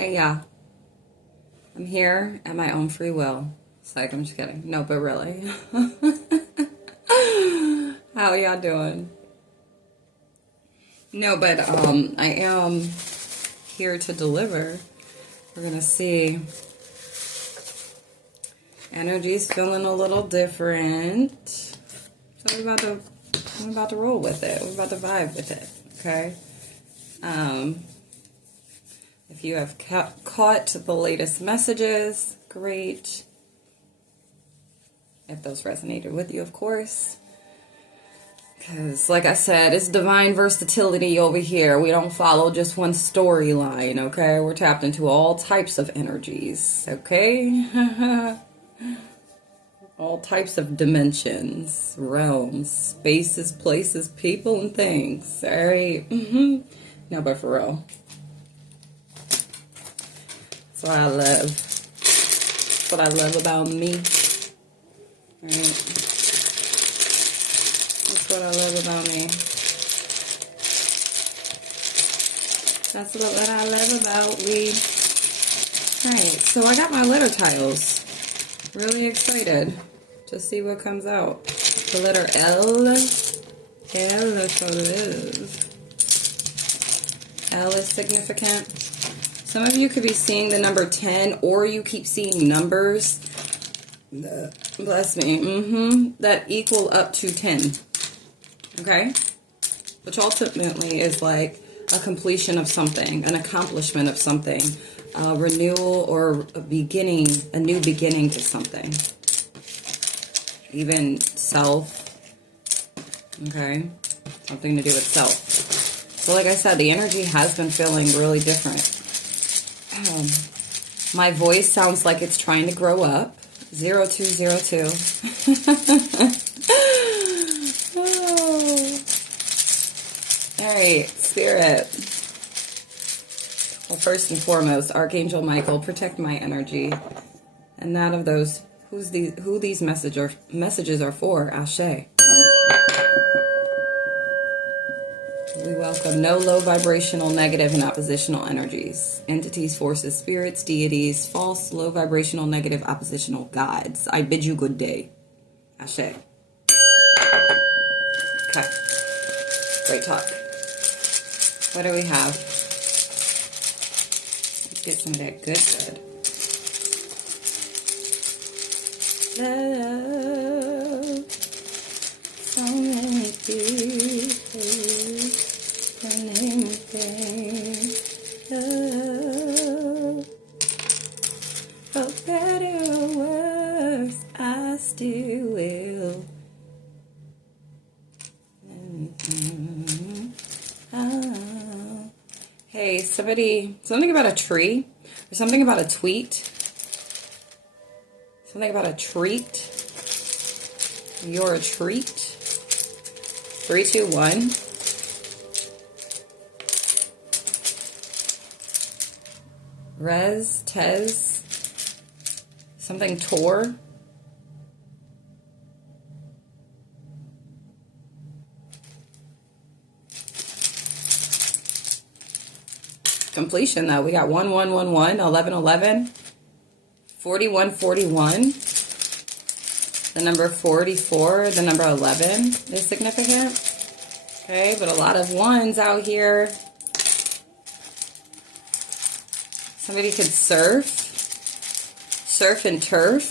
Hey, yeah. I'm here at my own free will. It's like, I'm just kidding. No, but really. How y'all doing? No, but I am here to deliver. We're gonna see. Energy's feeling a little different. So we're about to roll with it. We're about to vibe with it. Okay. If you have caught the latest messages, great. If those resonated with you, of course. Because, like I said, it's divine versatility over here. We don't follow just one storyline, okay? We're tapped into all types of energies, okay? All types of dimensions, realms, spaces, places, people, and things, all right? No, but for real. That's what I love. That's what I love about me. All right? That's what I love about me. That's what I love about me. Alright, so I got my letter tiles. Really excited to see what comes out. The letter L. L for Liz. L is significant. Some of you could be seeing the number 10, or you keep seeing numbers. Bless me. That equal up to 10. Okay? Which ultimately is like a completion of something, an accomplishment of something, a renewal or a beginning, a new beginning to something. Even self. Okay? Something to do with self. So like I said, the energy has been feeling really different. My voice sounds like it's trying to grow up. 0202. Oh. All right, Spirit. Well, first and foremost, Archangel Michael, protect my energy and that of those who these messages are for. Ashe. We welcome no low vibrational, negative, and oppositional energies, entities, forces, spirits, deities, false, low vibrational, negative, oppositional gods. I bid you good day. Ashe. Okay. Great talk. What do we have? Let's get some of that good. Love. So many people. So many things. Love. For better or worse, I still will. Hey, something about a tree, or something about a tweet, something about a treat. You're a treat. 3, 2, 1. Res, Tez, something Tor. Completion though. We got 1, 1, 1, 1, 11, 11, 41, 41. The number 44, the number 11 is significant. Okay, but a lot of ones out here. Somebody could surf. Surf and turf.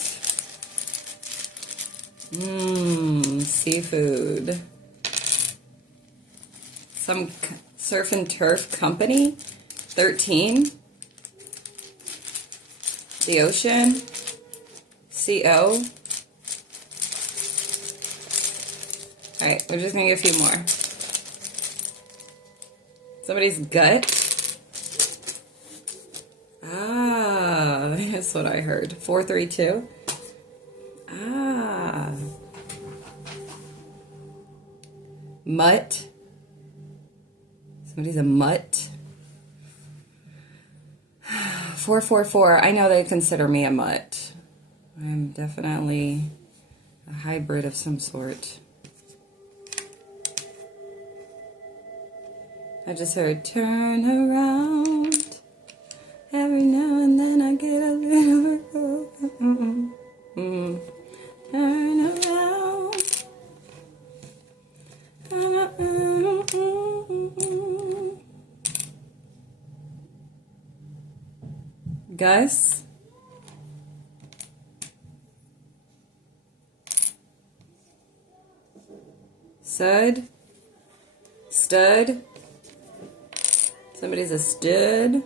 Seafood. Some surf and turf company. 13. The ocean. CO. Alright, we're just going to get a few more. Somebody's gut. Ah, that's what I heard. 432. Ah. Mutt. Somebody's a mutt. 444. I know they consider me a mutt. I'm definitely a hybrid of some sort. I just heard turn around, Every now and then I get a little turn around. Gus? Stud? Stud? Somebody's a stud?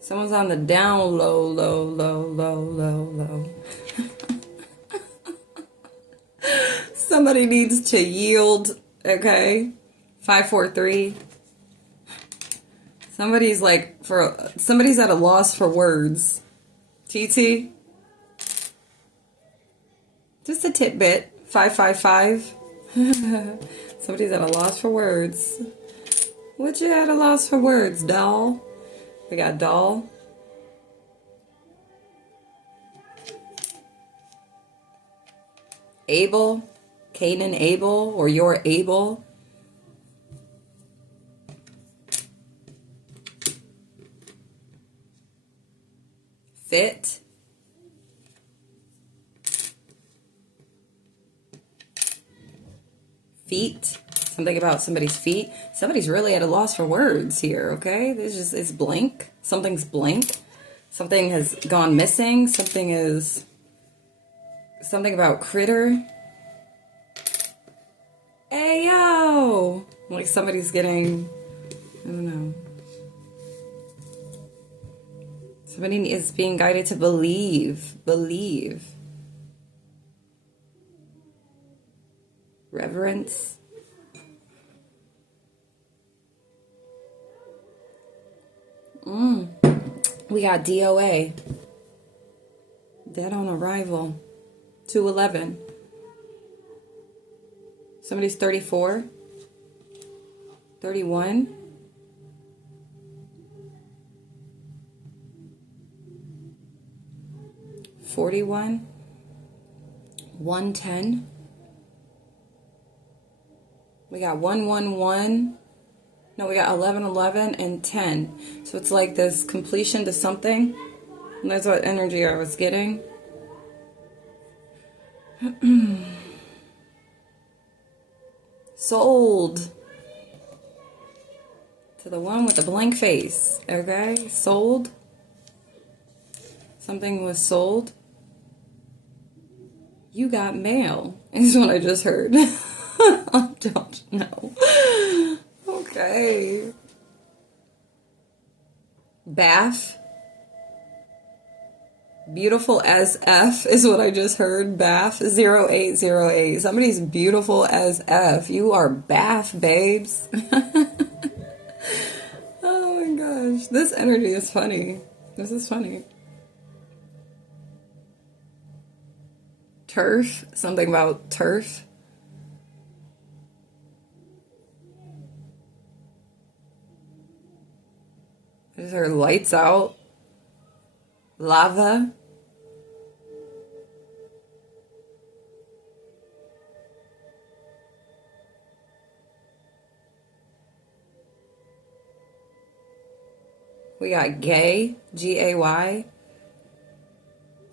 Someone's on the down low, low, low, low, low, low. Somebody needs to yield, okay? 543. Somebody's at a loss for words. TT? Just a tidbit. 555. Somebody's at a loss for words. What you at a loss for words, doll? We got doll. Abel. Canaan Abel, or you're Abel. Fit. Feet. Something about somebody's feet. Somebody's really at a loss for words here, okay? It's blank. Something's blank. Something has gone missing. Something about critter. Hey, yo! Like somebody's getting, I don't know. Somebody is being guided to believe. Believe. Reverence. We got DOA. Dead on arrival. 211. Somebody's 34. 31. 41. 110. We got 111. No, we got 1111 and 10. So it's like this completion to something. And that's what energy I was getting. Sold. To the one with the blank face. Okay? Sold. Something was sold. You got mail. Is what I just heard. I don't know. Okay. Bath. Beautiful as F is what I just heard. Bath 0808. Somebody's beautiful as F. You are bath, babes. Oh my gosh. This energy is funny. This is funny. Turf. Something about turf. I just heard lights out. Lava. We got gay, Gay.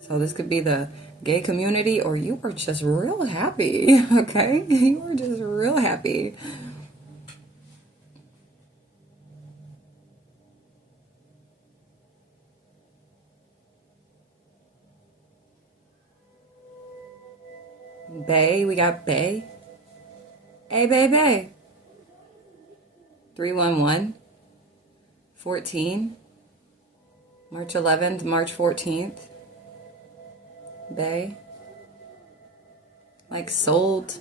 So this could be the gay community, or you are just real happy, okay? You are just real happy. Bay, we got Bay. Hey, Bay. 311. 14. March 11th, March 14th. Bay. Like sold.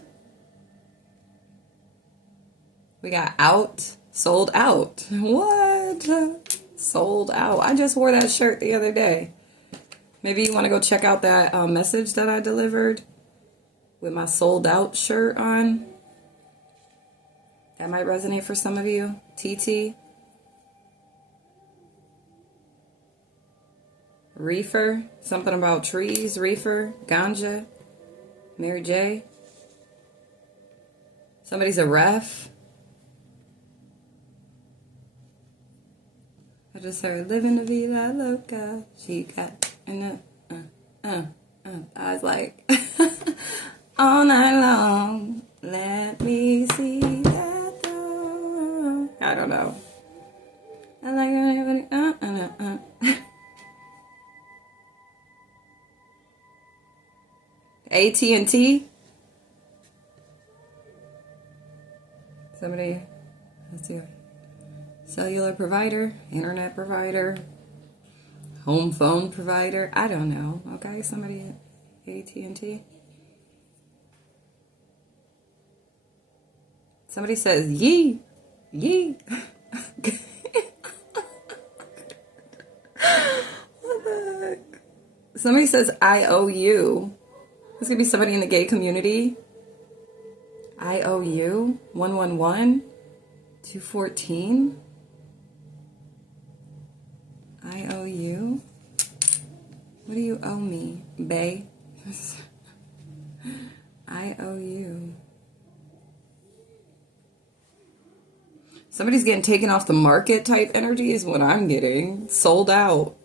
We got out. Sold out. What? Sold out. I just wore that shirt the other day. Maybe you want to go check out that message that I delivered with my sold out shirt on. That might resonate for some of you. TT. Reefer. Something about trees. Reefer. Ganja. Mary J. Somebody's a ref. just heard living the vida loca. She got in the I was like all night long. Let me see that door. I don't know. I like AT&T. Somebody, let's see. Cellular provider, internet provider, home phone provider. I don't know. Okay, somebody at AT&T. Somebody says yee, yee. What the heck? Somebody says IOU. This could be somebody in the gay community. IOU 111 214. IOU. What do you owe me, bae? IOU. Somebody's getting taken off the market type energy is what I'm getting. Sold out.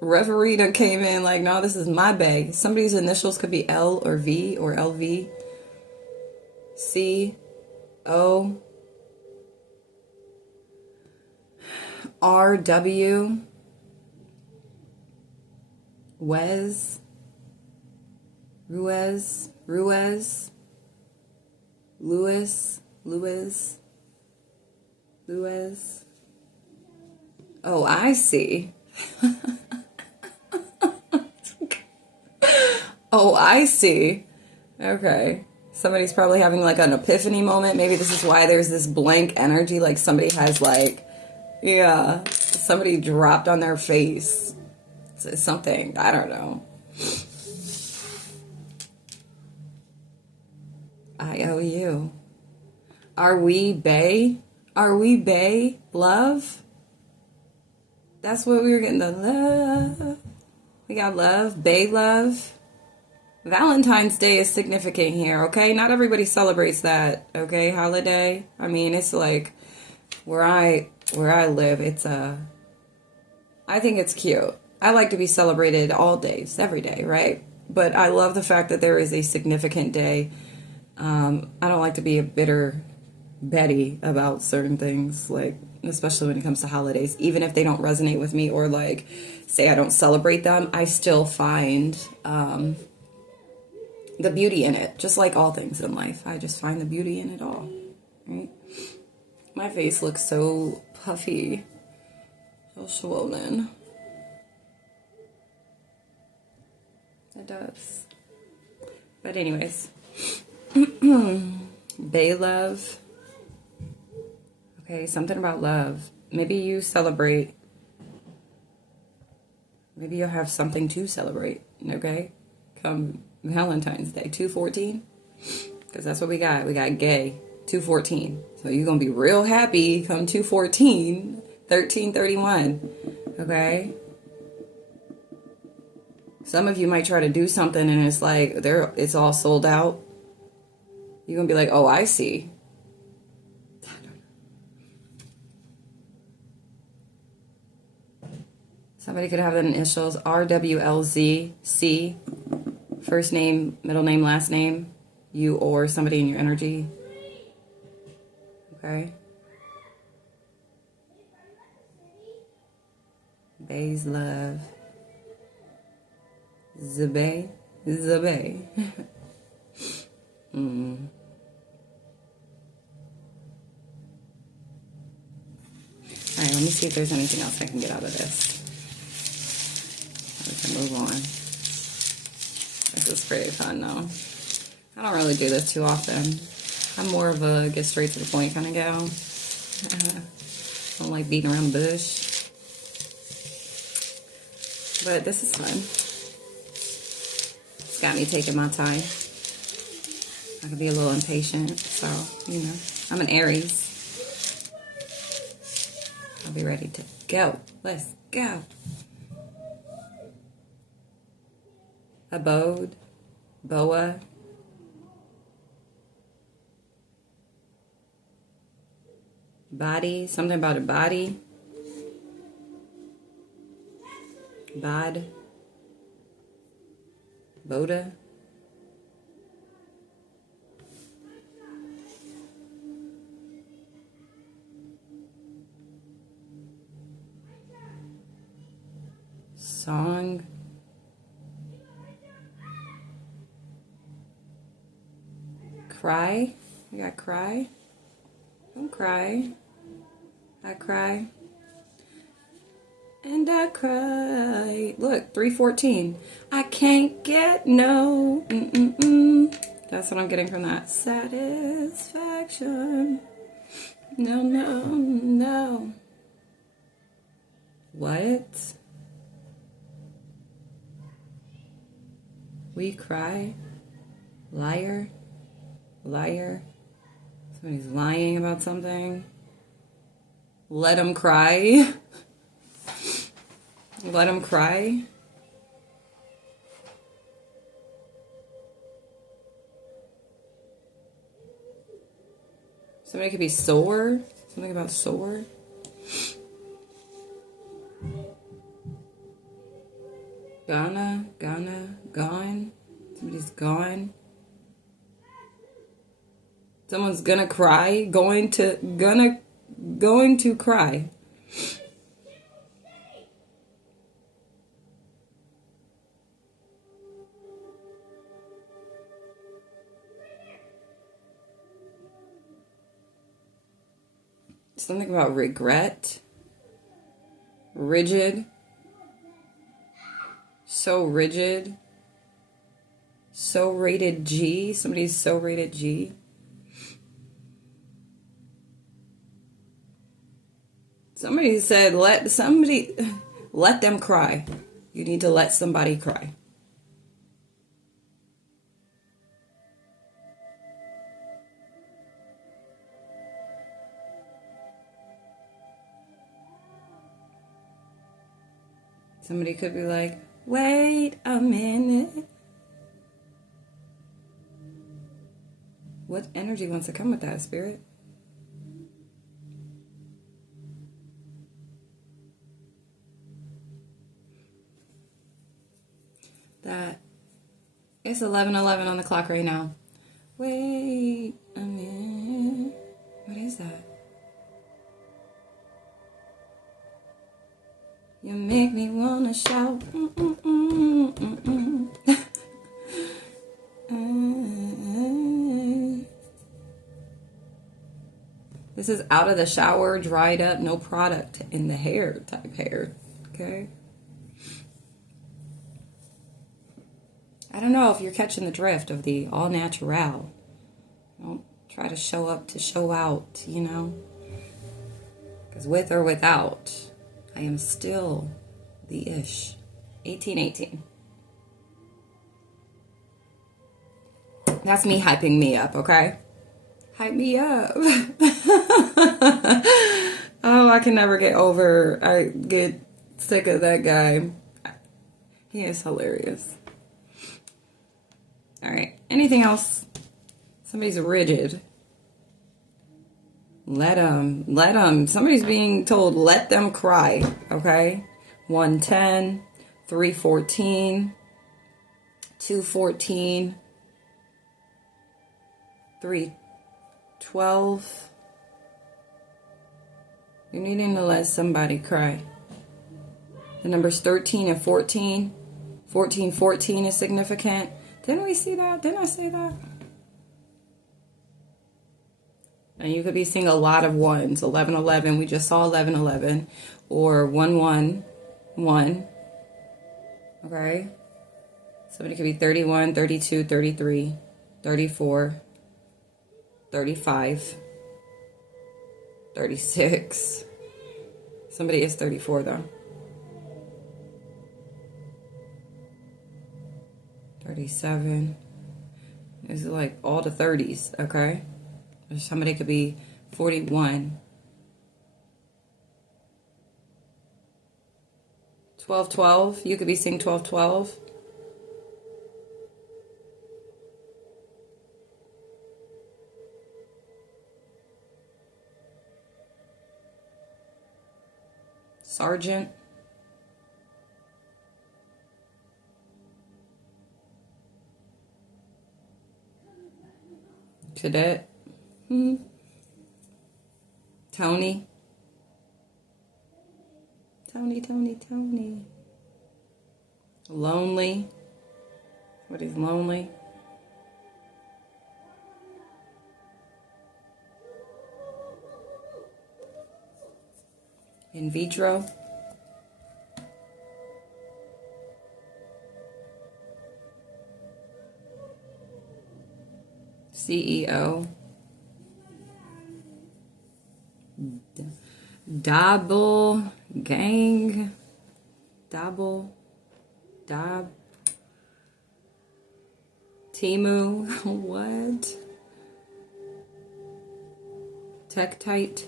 Referee that came in like, no, this is my bag. Somebody's initials could be L or V or LV. C, O, R, W, Wes, Ruiz, Ruiz, Louis, Louis, Louis. Oh, I see. Oh, I see. Okay. Somebody's probably having like an epiphany moment. Maybe this is why there's this blank energy. Like somebody has like, yeah, somebody dropped on their face. Something. I don't know. IOU. Are we bae? Are we bae? Love? That's what we were getting. The love. We got love. Bae love. Valentine's Day is significant here, okay? Not everybody celebrates that, okay? Holiday. I mean, it's like where I live, it's I think it's cute. I like to be celebrated all days, every day, right? But I love the fact that there is a significant day. I don't like to be a bitter Betty about certain things, like especially when it comes to holidays. Even if they don't resonate with me or like say I don't celebrate them, I still find the beauty in it, just like all things in life. I just find the beauty in it all, right? My face looks so puffy, so swollen. It does. But anyways, bae love. Okay, something about love. Maybe you celebrate. Maybe you'll have something to celebrate, okay? Come Valentine's Day, 214, because that's what we got. We got gay, 214. So you're going to be real happy come 214, 1331, okay? Some of you might try to do something and it's like, it's all sold out. You're going to be like, oh, I see. Somebody could have the initials RWLZC. First name, middle name, last name, you or somebody in your energy. Okay. Bae's love. Zabe. Zabe. Alright, let me see if there's anything else I can get out of this. We can move on. This is pretty fun though. I don't really do this too often. I'm more of a get straight to the point kind of gal. I don't like beating around the bush. But this is fun. It's got me taking my time. I can be a little impatient, so, you know, I'm an Aries. I'll be ready to go. Let's go. Abode, boa, body, something about a body, Bad. Boda. Song. Cry. You got cry. Don't cry. I cry. And I cry. Look, 314. I can't get no. That's what I'm getting from that. Satisfaction. No, no, no. What? We cry. Liar. Liar. Somebody's lying about something. Let them cry. Let them cry. Somebody could be sore. Something about sore. Gonna, gone. Somebody's gone. Someone's gonna cry. Going to cry. Something about regret. Rigid. So rigid. So rated G. Somebody's so rated G. Somebody said, let them cry. You need to let somebody cry. Somebody could be like, wait a minute. What energy wants to come with that, Spirit? That it's 11:11 on the clock right now. Wait a minute. What is that? You make me wanna shout. This is out of the shower, dried up, no product in the hair type hair. Okay. I don't know if you're catching the drift of the all natural. Don't try to show up to show out, you know. Because with or without, I am still the ish. 1818. That's me hyping me up, okay? Hype me up. Oh, I can never get over. I get sick of that guy. He is hilarious. All right. Anything else? Somebody's rigid. Let them. Somebody's being told, let them cry. Okay? 110, 314, 214, 312. You're needing to let somebody cry. The numbers 13 and 14. 14 is significant. Didn't we see that? Didn't I say that? And you could be seeing a lot of ones. 1111. We just saw 1111. Or 111. Okay? Somebody could be 31, 32, 33, 34, 35, 36. Somebody is 34 though. 37. It's like all the 30s, okay? Or somebody could be 41. 1212. You could be seeing 1212. Sergeant. Toadette. Tony. Tony. Lonely. Somebody's lonely. In vitro. CEO. Double gang. Dab. Timu. What? Tektite.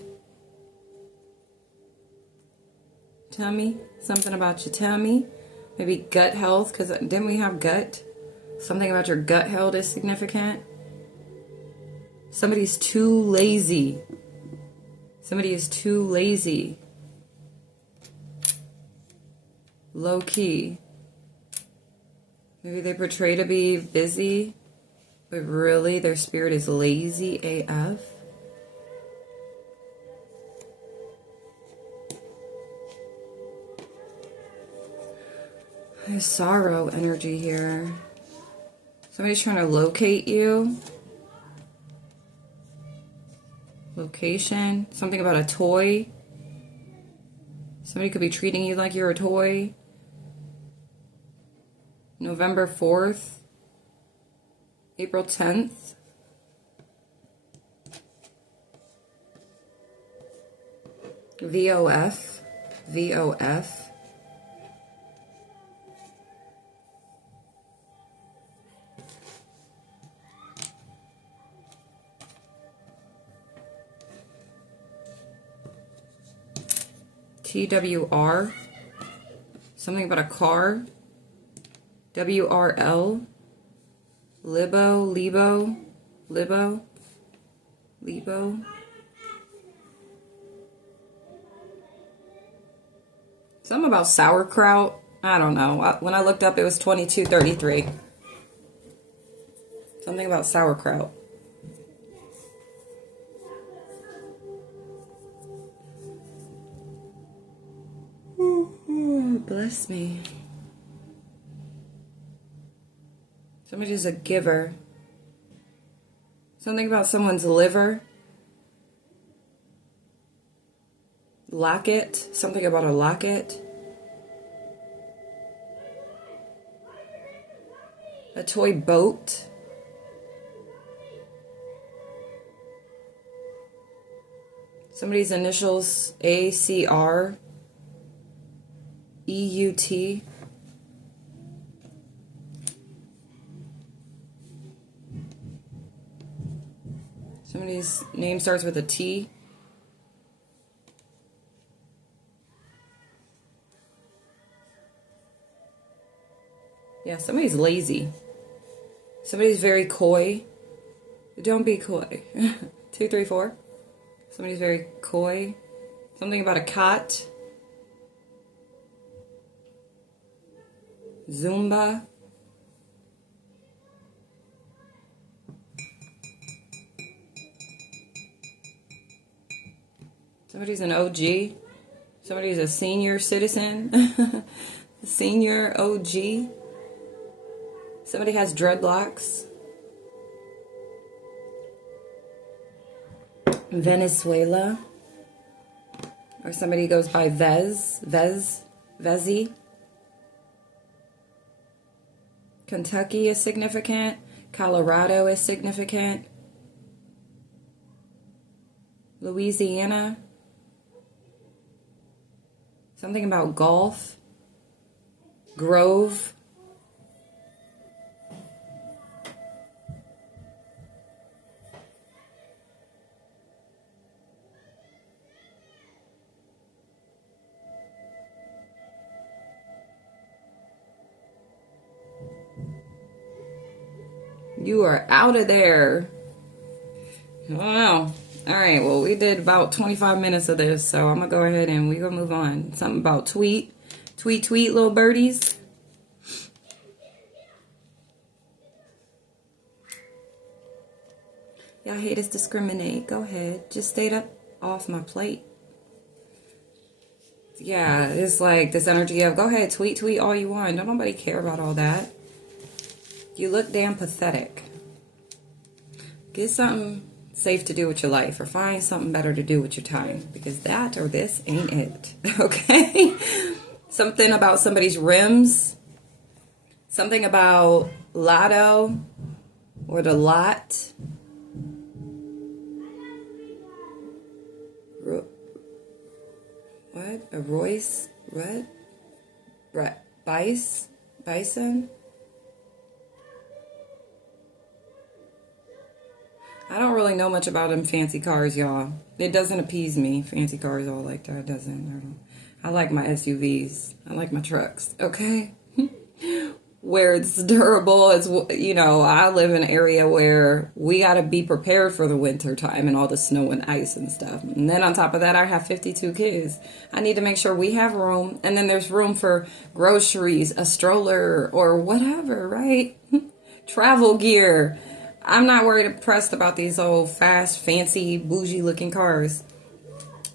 Tummy. Something about your tummy. Maybe gut health, because didn't we have gut? Something about your gut health is significant. Somebody's too lazy. Somebody is too lazy. Low key. Maybe they portray to be busy, but really their spirit is lazy AF. There's sorrow energy here. Somebody's trying to locate you. Location. Something about a toy. Somebody could be treating you like you're a toy. November 4th. April 10th. VOF. TWR. Something about a car. WRL. Libo. Something about sauerkraut. I don't know. When I looked up, it was 2233. Something about sauerkraut. Bless me. Somebody's a giver. Something about someone's liver. Locket. Something about a locket. A toy boat. Somebody's initials ACR. EUT. Somebody's name starts with a T. Yeah, somebody's lazy. Somebody's very coy. Don't be coy. 2, 3, 4. Somebody's very coy. Something about a cot. Zumba. Somebody's an OG. Somebody's a senior citizen. Senior OG. Somebody has dreadlocks. Venezuela. Or somebody goes by Vezi. Kentucky is significant. Colorado is significant. Louisiana. Something about golf. Grove. You are out of there. I don't know. All right, well, we did about 25 minutes of this, so I'm going to go ahead and we're going to move on. Something about tweet, little birdies. Y'all haters discriminate. Go ahead. Just stay up off my plate. Yeah, it's like this energy of, go ahead, tweet all you want. Don't nobody care about all that. You look damn pathetic. Get something safe to do with your life, or find something better to do with your time, because that or this ain't it. Okay? Something about somebody's rims, something about lotto or the lot. What? A Royce? What? Bison? I don't really know much about them fancy cars, y'all. It doesn't appease me. Fancy cars all like that. It doesn't. I like my SUVs. I like my trucks. Okay? Where it's durable. It's, you know, I live in an area where we got to be prepared for the winter time and all the snow and ice and stuff. And then on top of that, I have 52 kids. I need to make sure we have room. And then there's room for groceries, a stroller, or whatever, right? Travel gear. I'm not worried pressed about these old fast, fancy, bougie looking cars.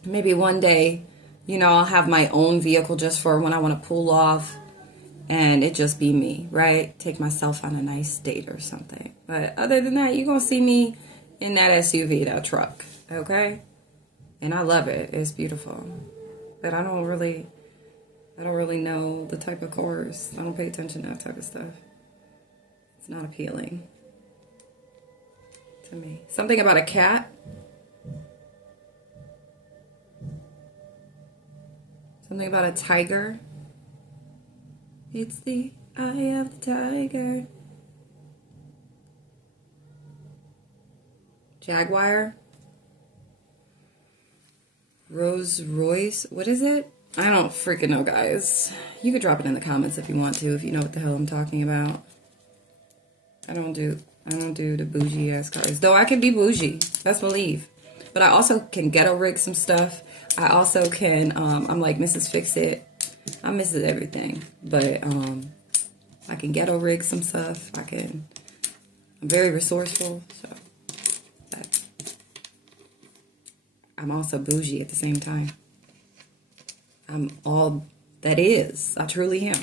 Maybe one day, you know, I'll have my own vehicle just for when I want to pull off and it just be me, right? Take myself on a nice date or something. But other than that, you're going to see me in that SUV, that truck, okay? And I love it. It's beautiful. But I don't really know the type of cars. I don't pay attention to that type of stuff. It's not appealing to me. Something about a cat. Something about a tiger. It's the eye of the tiger. Jaguar. Rolls Royce. What is it? I don't freaking know, guys. You could drop it in the comments if you want to, if you know what the hell I'm talking about. I don't do the bougie ass cars. Though I can be bougie. Best believe. But I also can ghetto rig some stuff. I also can, I'm like Mrs. Fix It. I'm Mrs. Everything. But I can ghetto rig some stuff. I'm very resourceful. So but I'm also bougie at the same time. I'm all that is. I truly am.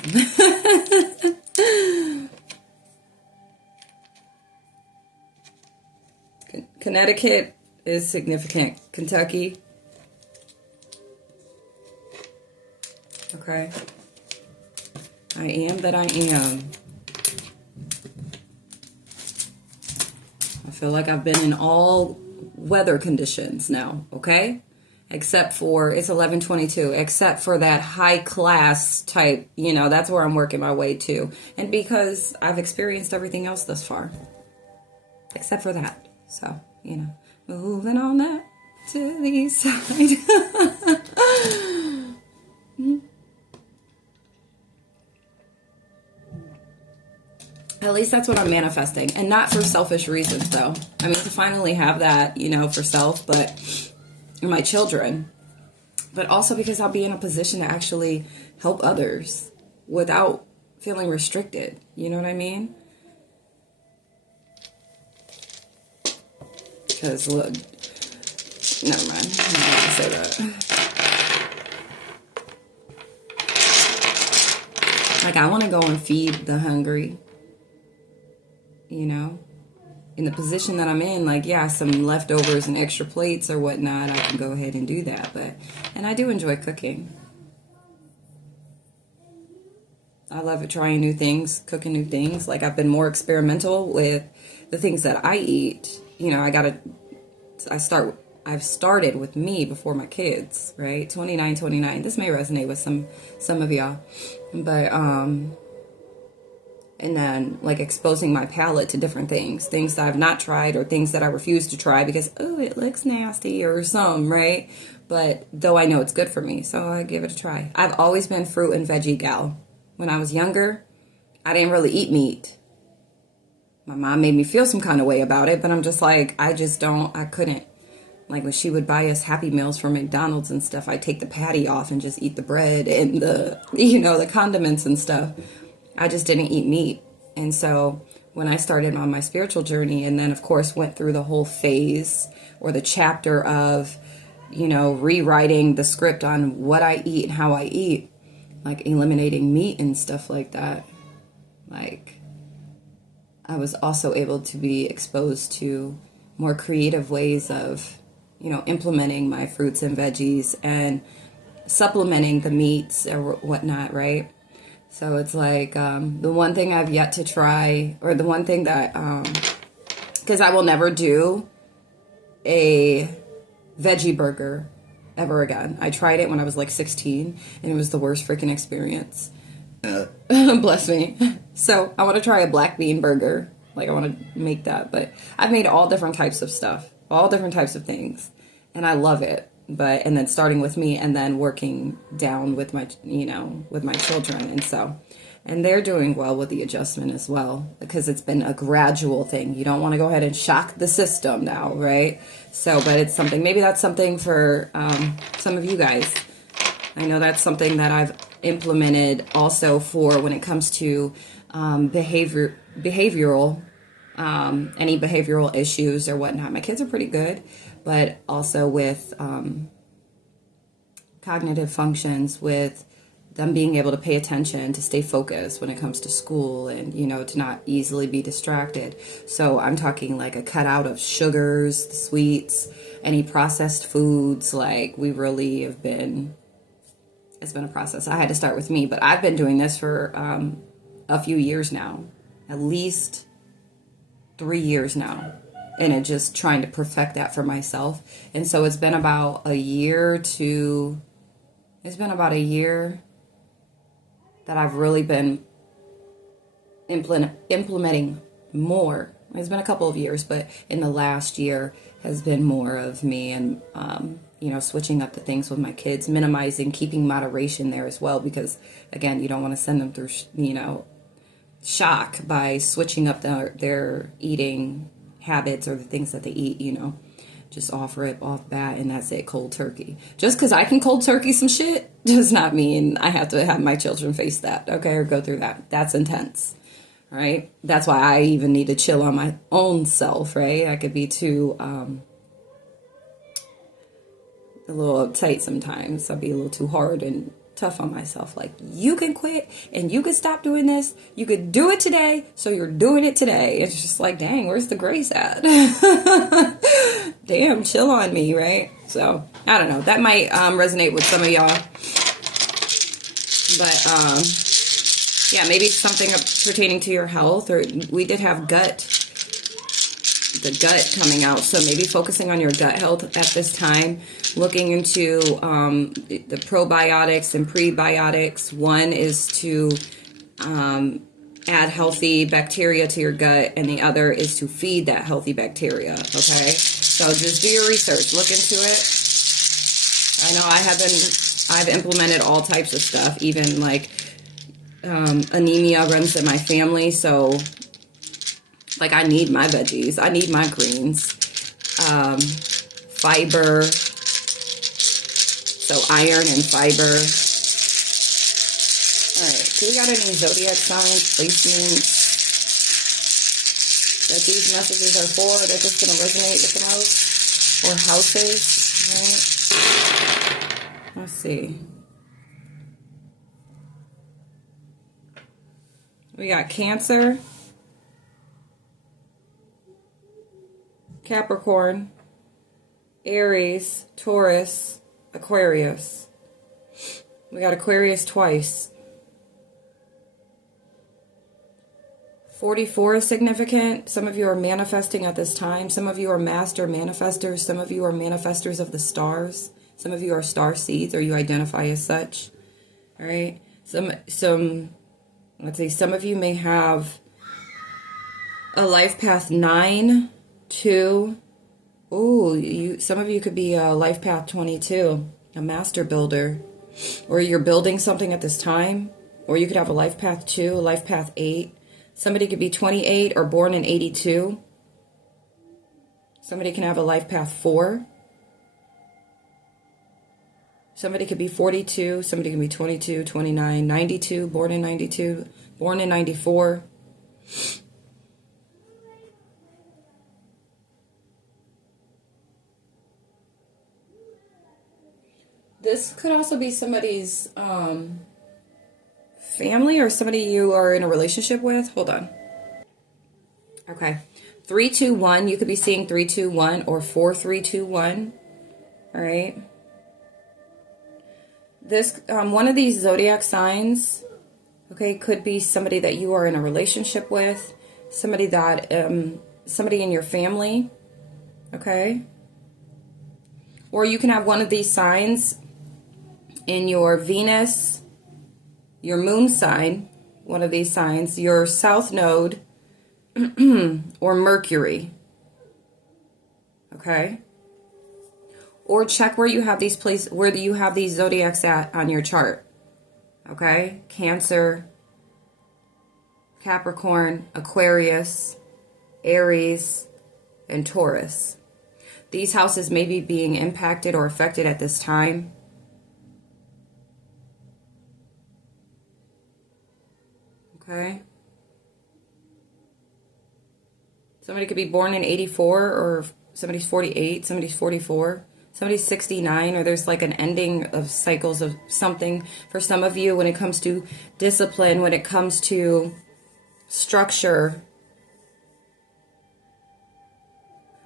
Connecticut is significant. Kentucky. Okay. I am that I am. I feel like I've been in all weather conditions now, okay? Except for, it's 11/22, except for that high class type, you know, that's where I'm working my way to. And because I've experienced everything else thus far. Except for that. So, you know, moving on that to the east side. At least that's what I'm manifesting. And not for selfish reasons, though. I mean, to finally have that, you know, for self, but my children. But also because I'll be in a position to actually help others without feeling restricted. You know what I mean? Because, look, never mind. I'm not going to say that. Like, I want to go and feed the hungry. You know, in the position that I'm in, like, yeah, some leftovers and extra plates or whatnot, I can go ahead and do that. And I do enjoy cooking. I love trying new things, cooking new things. Like, I've been more experimental with the things that I eat. You know, I've started with me before my kids, right? 29. This may resonate with some of y'all. But, and then, like, exposing my palate to different things that I've not tried or things that I refuse to try because, oh, it looks nasty or some, right? But though I know it's good for me, so I give it a try. I've always been fruit and veggie gal. When I was younger, I didn't really eat meat. My mom made me feel some kind of way about it, but I'm just like, I couldn't. Like, when she would buy us Happy Meals from McDonald's and stuff, I'd take the patty off and just eat the bread and the condiments and stuff. I just didn't eat meat. And so when I started on my spiritual journey, and then of course went through the whole phase or the chapter of, rewriting the script on what I eat and how I eat, like eliminating meat and stuff like that. Like, I was also able to be exposed to more creative ways of, implementing my fruits and veggies and supplementing the meats or whatnot, right? So it's like the one thing I've yet to try, or the one thing that, because I will never do a veggie burger ever again. I tried it when I was like 16, and it was the worst freaking experience. Bless me. So I want to try a black bean burger. Like, I want to make that, but I've made all different types of stuff, all different types of things, and I love it. But, and then starting with me and then working down with my, with my children. And they're doing well with the adjustment as well, because it's been a gradual thing. You don't want to go ahead and shock the system now, right? So, but it's something, maybe that's something for some of you guys. I know that's something that I've implemented also for when it comes to behavioral, any behavioral issues or whatnot. My kids are pretty good, but also with cognitive functions, with them being able to pay attention, to stay focused when it comes to school, and, to not easily be distracted. So I'm talking like a cutout of sugars, the sweets, any processed foods. Like, we really have been, it's been a process. I had to start with me, but I've been doing this for a few years now, at least 3 years now. And it just trying to perfect that for myself. And so it's been about a year that I've really been implementing more. It's been a couple of years, but in the last year has been more of me and, switching up the things with my kids, minimizing, keeping moderation there as well, because, again, you don't want to send them through, shock by switching up their eating habits or the things that they eat, just offer it off bat, and that's it, cold turkey. Just because I can cold turkey some shit does not mean I have to have my children face that, okay, or go through that. That's intense, right? That's why I even need to chill on my own self, right? I could be too, a little uptight sometimes. I'll be a little too hard and tough on myself. Like, you can quit and you can stop doing this. You could do it today, so you're doing it today. It's just like, dang, where's the grace at? Damn, chill on me, right? So, I don't know. That might resonate with some of y'all. But, yeah, maybe something pertaining to your health, or we did have the gut coming out. So maybe focusing on your gut health at this time, looking into the probiotics and prebiotics. One is to add healthy bacteria to your gut, and the other is to feed that healthy bacteria, okay? So just do your research, look into it. I know I've implemented all types of stuff, even like anemia runs in my family, so like I need my veggies, I need my greens, fiber, so iron and fiber. All right, do we got any zodiac signs, placements that these messages are for, they're just going to resonate with the most, or houses, right? Let's see. We got Cancer, Capricorn, Aries, Taurus, Aquarius. We got Aquarius twice. 44 is significant. Some of you are manifesting at this time. Some of you are master manifestors. Some of you are manifestors of the stars. Some of you are star seeds, or you identify as such. All right. Let's see. Some of you may have a life path 9, 2. Ooh, some of you could be a life path 22, a master builder, or you're building something at this time, or you could have a life path 2, a life path 8. Somebody could be 28 or born in 82. Somebody can have a life path 4. Somebody could be 42. Somebody can be 22, 29, 92, born in 92, born in 94. This could also be somebody's family or somebody you are in a relationship with. Hold on. Okay. 321. You could be seeing 321 or 4321. All right. This one of these zodiac signs, okay, could be somebody that you are in a relationship with, somebody that somebody in your family, okay? Or you can have one of these signs in your Venus, your moon sign, one of these signs, your south node, or Mercury, okay? Or check where you have these where you have these zodiacs at on your chart, okay? Cancer, Capricorn, Aquarius, Aries, and Taurus. These houses may be being impacted or affected at this time. Okay. Somebody could be born in 84, or somebody's 48, somebody's 44, somebody's 69, or there's like an ending of cycles of something for some of you when it comes to discipline, when it comes to structure.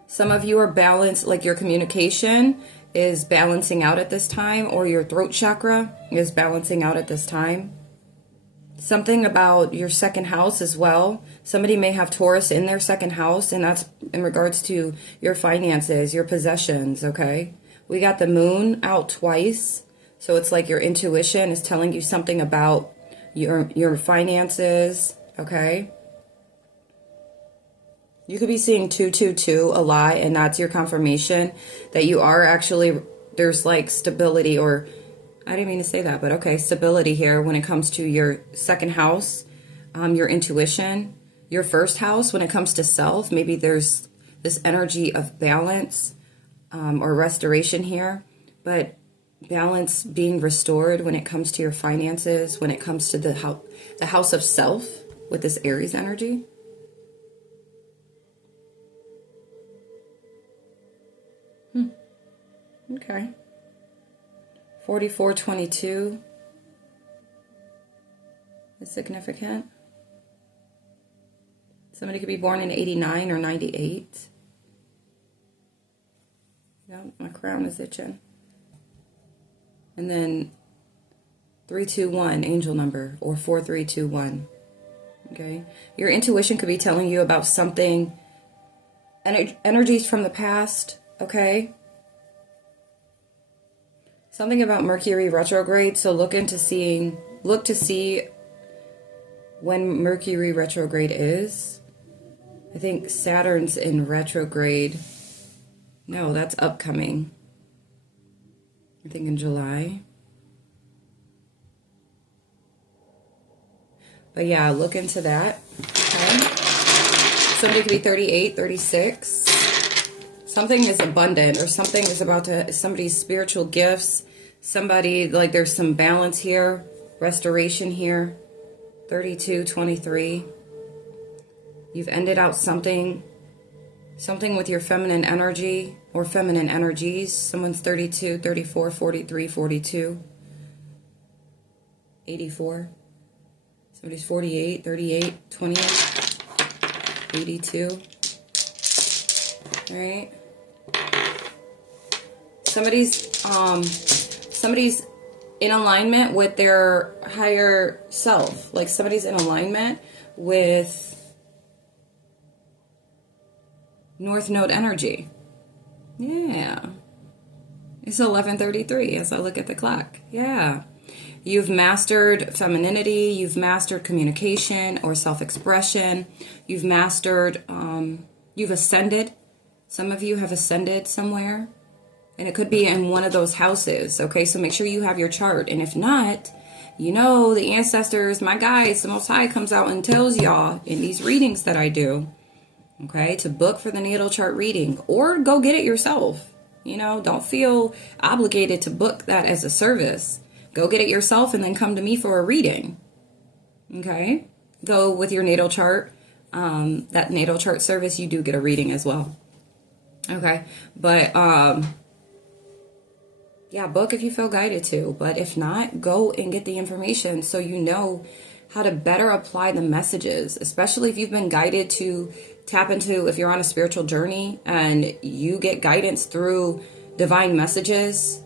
Some of you are balanced, like your communication is balancing out at this time, or your throat chakra is balancing out at this time. Something about your second house as well. Somebody may have Taurus in their second house, and that's in regards to your finances, your possessions, okay? We got the moon out twice, so it's like your intuition is telling you something about your finances, okay? You could be seeing 222 a lot, and that's your confirmation that you are actually, there's like stability, or I didn't mean to say that, but okay, stability here when it comes to your second house, your intuition, your first house when it comes to self. Maybe there's this energy of balance or restoration here, but balance being restored when it comes to your finances, when it comes to the house of self with this Aries energy. Okay. 4422 is significant. Somebody could be born in 89 or 98. Yeah, my crown is itching. And then 321, angel number, or 4321. Okay. Your intuition could be telling you about something, energies from the past, okay? Something about Mercury retrograde, so look to see when Mercury retrograde is. I think Saturn's in retrograde. No, that's upcoming. I think in July. But yeah, look into that. Okay. Somebody could be 38, 36. Something is abundant, or something is about to, somebody's spiritual gifts, somebody, like there's some balance here, restoration here. 32, 23. You've ended out something with your feminine energy or feminine energies. Someone's 32, 34, 43, 42, 84. Somebody's 48, 38, 28, 82. All right. Somebody's in alignment with their higher self. Like somebody's in alignment with North Node energy. Yeah. It's 11:33 as I look at the clock. Yeah. You've mastered femininity. You've mastered communication or self-expression. You've mastered, you've ascended. Some of you have ascended somewhere. And it could be in one of those houses, okay? So make sure you have your chart. And if not, you know, the ancestors, my guides, the Most High comes out and tells y'all in these readings that I do, okay, to book for the natal chart reading or go get it yourself. You know, don't feel obligated to book that as a service. Go get it yourself and then come to me for a reading, okay? Go with your natal chart. That natal chart service, you do get a reading as well, okay? But, yeah, book if you feel guided to. But if not, go and get the information so you know how to better apply the messages, especially if you've been guided to tap into, if you're on a spiritual journey and you get guidance through divine messages,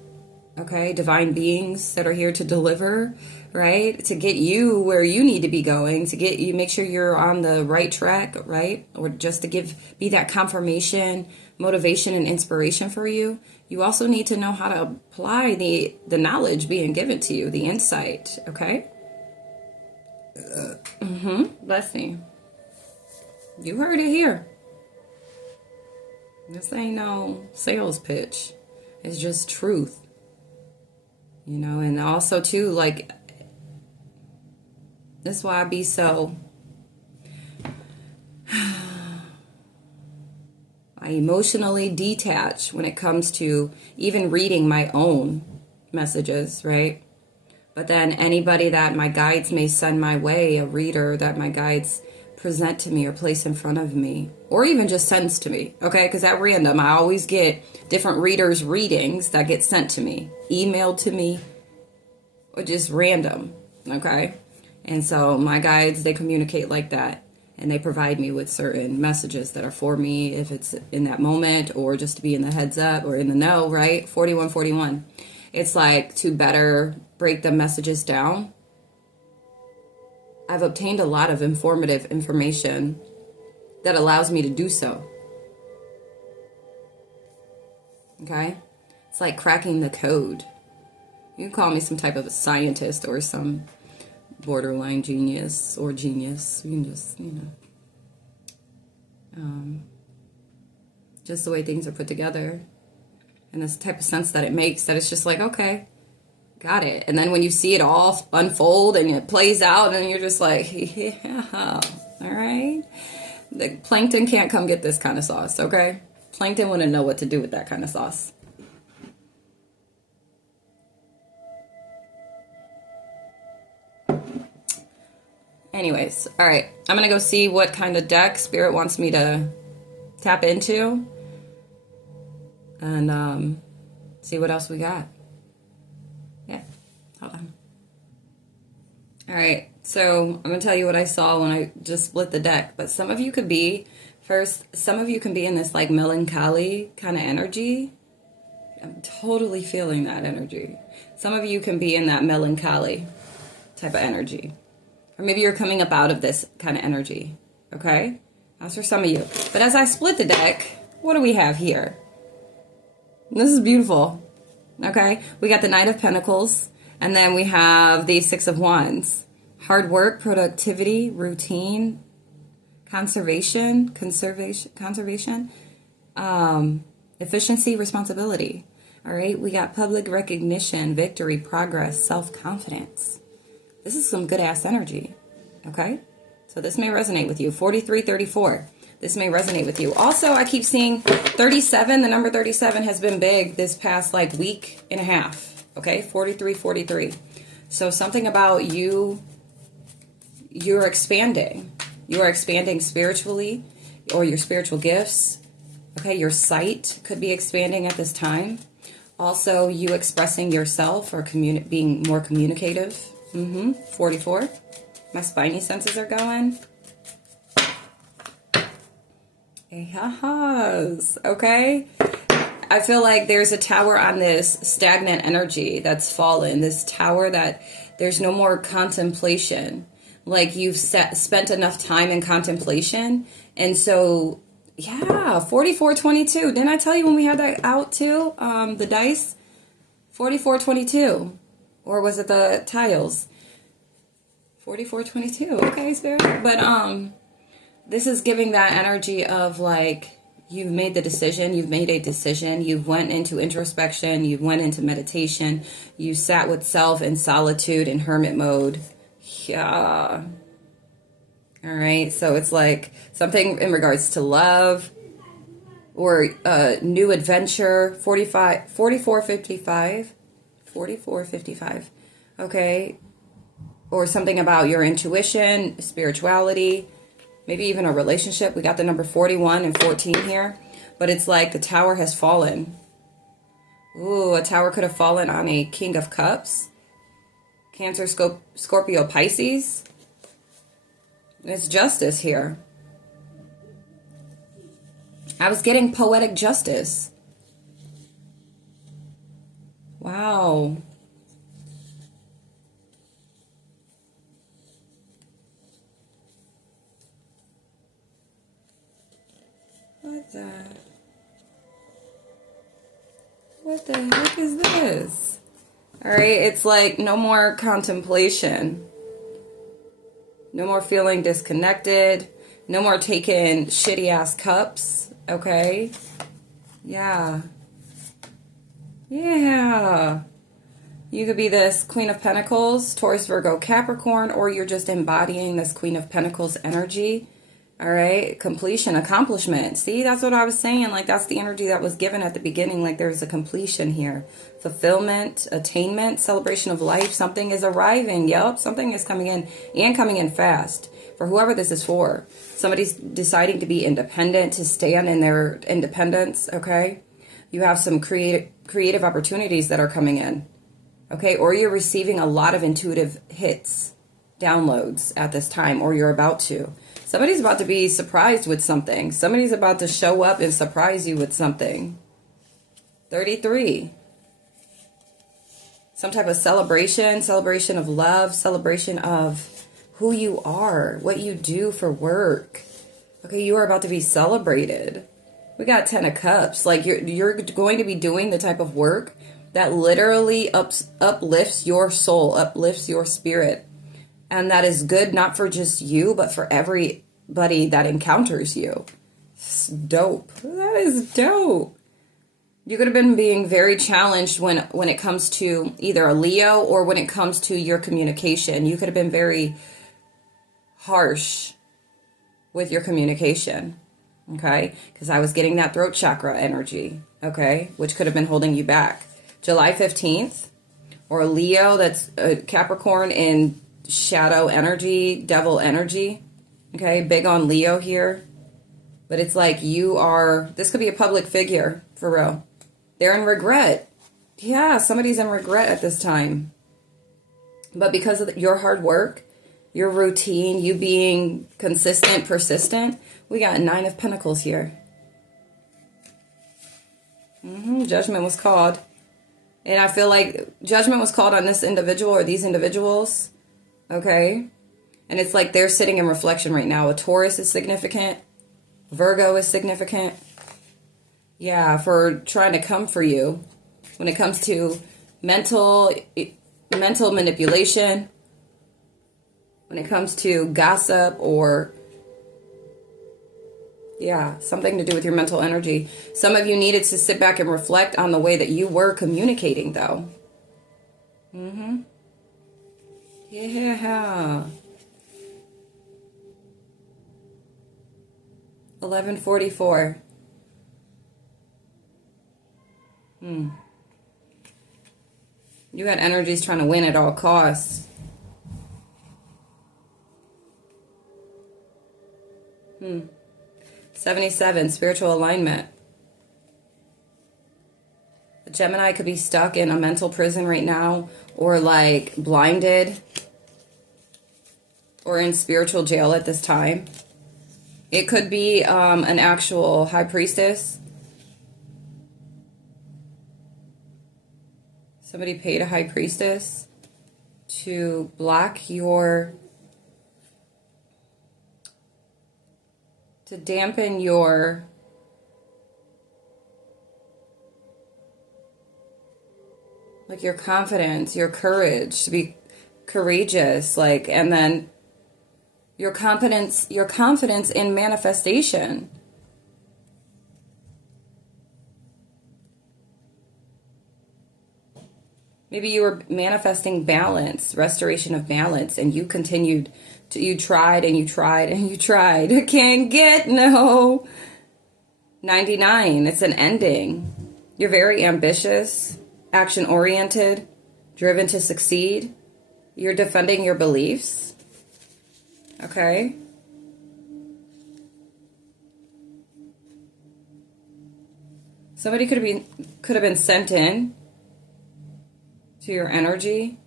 okay, divine beings that are here to deliver, right, to get you where you need to be going, to get you, make sure you're on the right track, right, or just to be that confirmation, motivation, and inspiration for you. You also need to know how to apply the knowledge being given to you, the insight, okay? Bless me. You heard it here. This ain't no sales pitch. It's just truth. You know, and also too, like, that's why I be so, I emotionally detach when it comes to even reading my own messages, right? But then anybody that my guides may send my way, a reader that my guides present to me or place in front of me, or even just sends to me, okay? Because at random, I always get different readers' readings that get sent to me, emailed to me, or just random, okay? And so my guides, they communicate like that, and they provide me with certain messages that are for me, if it's in that moment, or just to be in the heads up or in the know, right? 4141. It's like to better break the messages down. I've obtained a lot of informative information that allows me to do so. Okay? It's like cracking the code. You can call me some type of a scientist or some borderline genius or genius. You can just, just the way things are put together. And this type of sense that it makes, that it's just like, okay, got it. And then when you see it all unfold and it plays out, and you're just like, yeah, all right. The plankton can't come get this kind of sauce, okay? Plankton wouldn't know what to do with that kind of sauce. Anyways, all right. I'm going to go see what kind of deck Spirit wants me to tap into. And see what else we got. Yeah, hold on. All right, so I'm going to tell you what I saw when I just split the deck. But some of you could be, some of you can be in this like melancholy kind of energy. I'm totally feeling that energy. Some of you can be in that melancholy type of energy. Or maybe you're coming up out of this kind of energy, okay? That's for some of you. But as I split the deck, what do we have here? This is beautiful, okay? We got the Knight of Pentacles, and then we have the Six of Wands. Hard work, productivity, routine, conservation, efficiency, responsibility. All right, we got public recognition, victory, progress, self-confidence. This is some good-ass energy, okay? So this may resonate with you. 4334. This may resonate with you. Also, I keep seeing 37. The number 37 has been big this past like week and a half. Okay, 4343. So something about you're expanding. You are expanding spiritually, or your spiritual gifts. Okay, your sight could be expanding at this time. Also, you expressing yourself or being more communicative. 44. My spiny senses are going. Yes. Okay. I feel like there's a tower on this stagnant energy that's fallen. This tower that there's no more contemplation. Like you've spent enough time in contemplation. And so, yeah, 4422. Didn't I tell you when we had that out too? The dice? 4422. Or was it the tiles? 4422. Okay, Spirit. But, this is giving that energy of like, you've made the decision, you've made a decision, you went into introspection, you went into meditation, you sat with self in solitude in hermit mode. Yeah. All right, so it's like something in regards to love or new adventure, 4455, okay, or something about your intuition, spirituality, maybe even a relationship. We got the number 41 and 14 here. But it's like the tower has fallen. Ooh, a tower could have fallen on a King of Cups. Cancer, Scorpio, Pisces. It's justice here. I was getting poetic justice. Wow. What the heck is this? All right, it's like no more contemplation. No more feeling disconnected. No more taking shitty ass cups, okay? Yeah. Yeah. You could be this Queen of Pentacles, Taurus, Virgo, Capricorn, or you're just embodying this Queen of Pentacles energy. All right, completion, accomplishment. See, that's what I was saying. Like, that's the energy that was given at the beginning. Like, there's a completion here. Fulfillment, attainment, celebration of life. Something is arriving. Yep, something is coming in, and coming in fast. For whoever this is for. Somebody's deciding to be independent, to stand in their independence, okay? You have some creative opportunities that are coming in, okay? Or you're receiving a lot of intuitive hits, downloads at this time, or you're about to. Somebody's about to be surprised with something. Somebody's about to show up and surprise you with something. 33. Some type of celebration of love, celebration of who you are, what you do for work. Okay, you are about to be celebrated. We got 10 of Cups. Like, you're going to be doing the type of work that literally uplifts your soul, uplifts your spirit. And that is good not for just you, but for everybody that encounters you. It's dope. That is dope. You could have been being very challenged when it comes to either a Leo or when it comes to your communication. You could have been very harsh with your communication. Okay? Because I was getting that throat chakra energy. Okay? Which could have been holding you back. July 15th. Or Leo, that's Capricorn in shadow energy, devil energy. Okay, big on Leo here. But it's like this could be a public figure, for real. They're in regret. Yeah, somebody's in regret at this time. But because of your hard work, your routine, you being consistent, persistent, we got 9 of Pentacles here. Judgment was called. And I feel like judgment was called on this individual or these individuals. Okay? And it's like they're sitting in reflection right now. A Taurus is significant. Virgo is significant. Yeah, for trying to come for you. When it comes to mental manipulation. When it comes to gossip or... yeah, something to do with your mental energy. Some of you needed to sit back and reflect on the way that you were communicating, though. Yeah. 11:44. You had energies trying to win at all costs. 77, spiritual alignment. A Gemini could be stuck in a mental prison right now, or like blinded, or in spiritual jail at this time. It could be an actual high priestess. Somebody paid a high priestess to block your... to dampen your... like your confidence, your courage, to be courageous, like, and then your confidence in manifestation. Maybe you were manifesting balance, restoration of balance, and you continued to, you tried and you tried and you tried. Can't get no. 99, it's an ending. You're very ambitious, action-oriented, driven to succeed. You're defending your beliefs. Okay? Somebody could have been sent in to your energy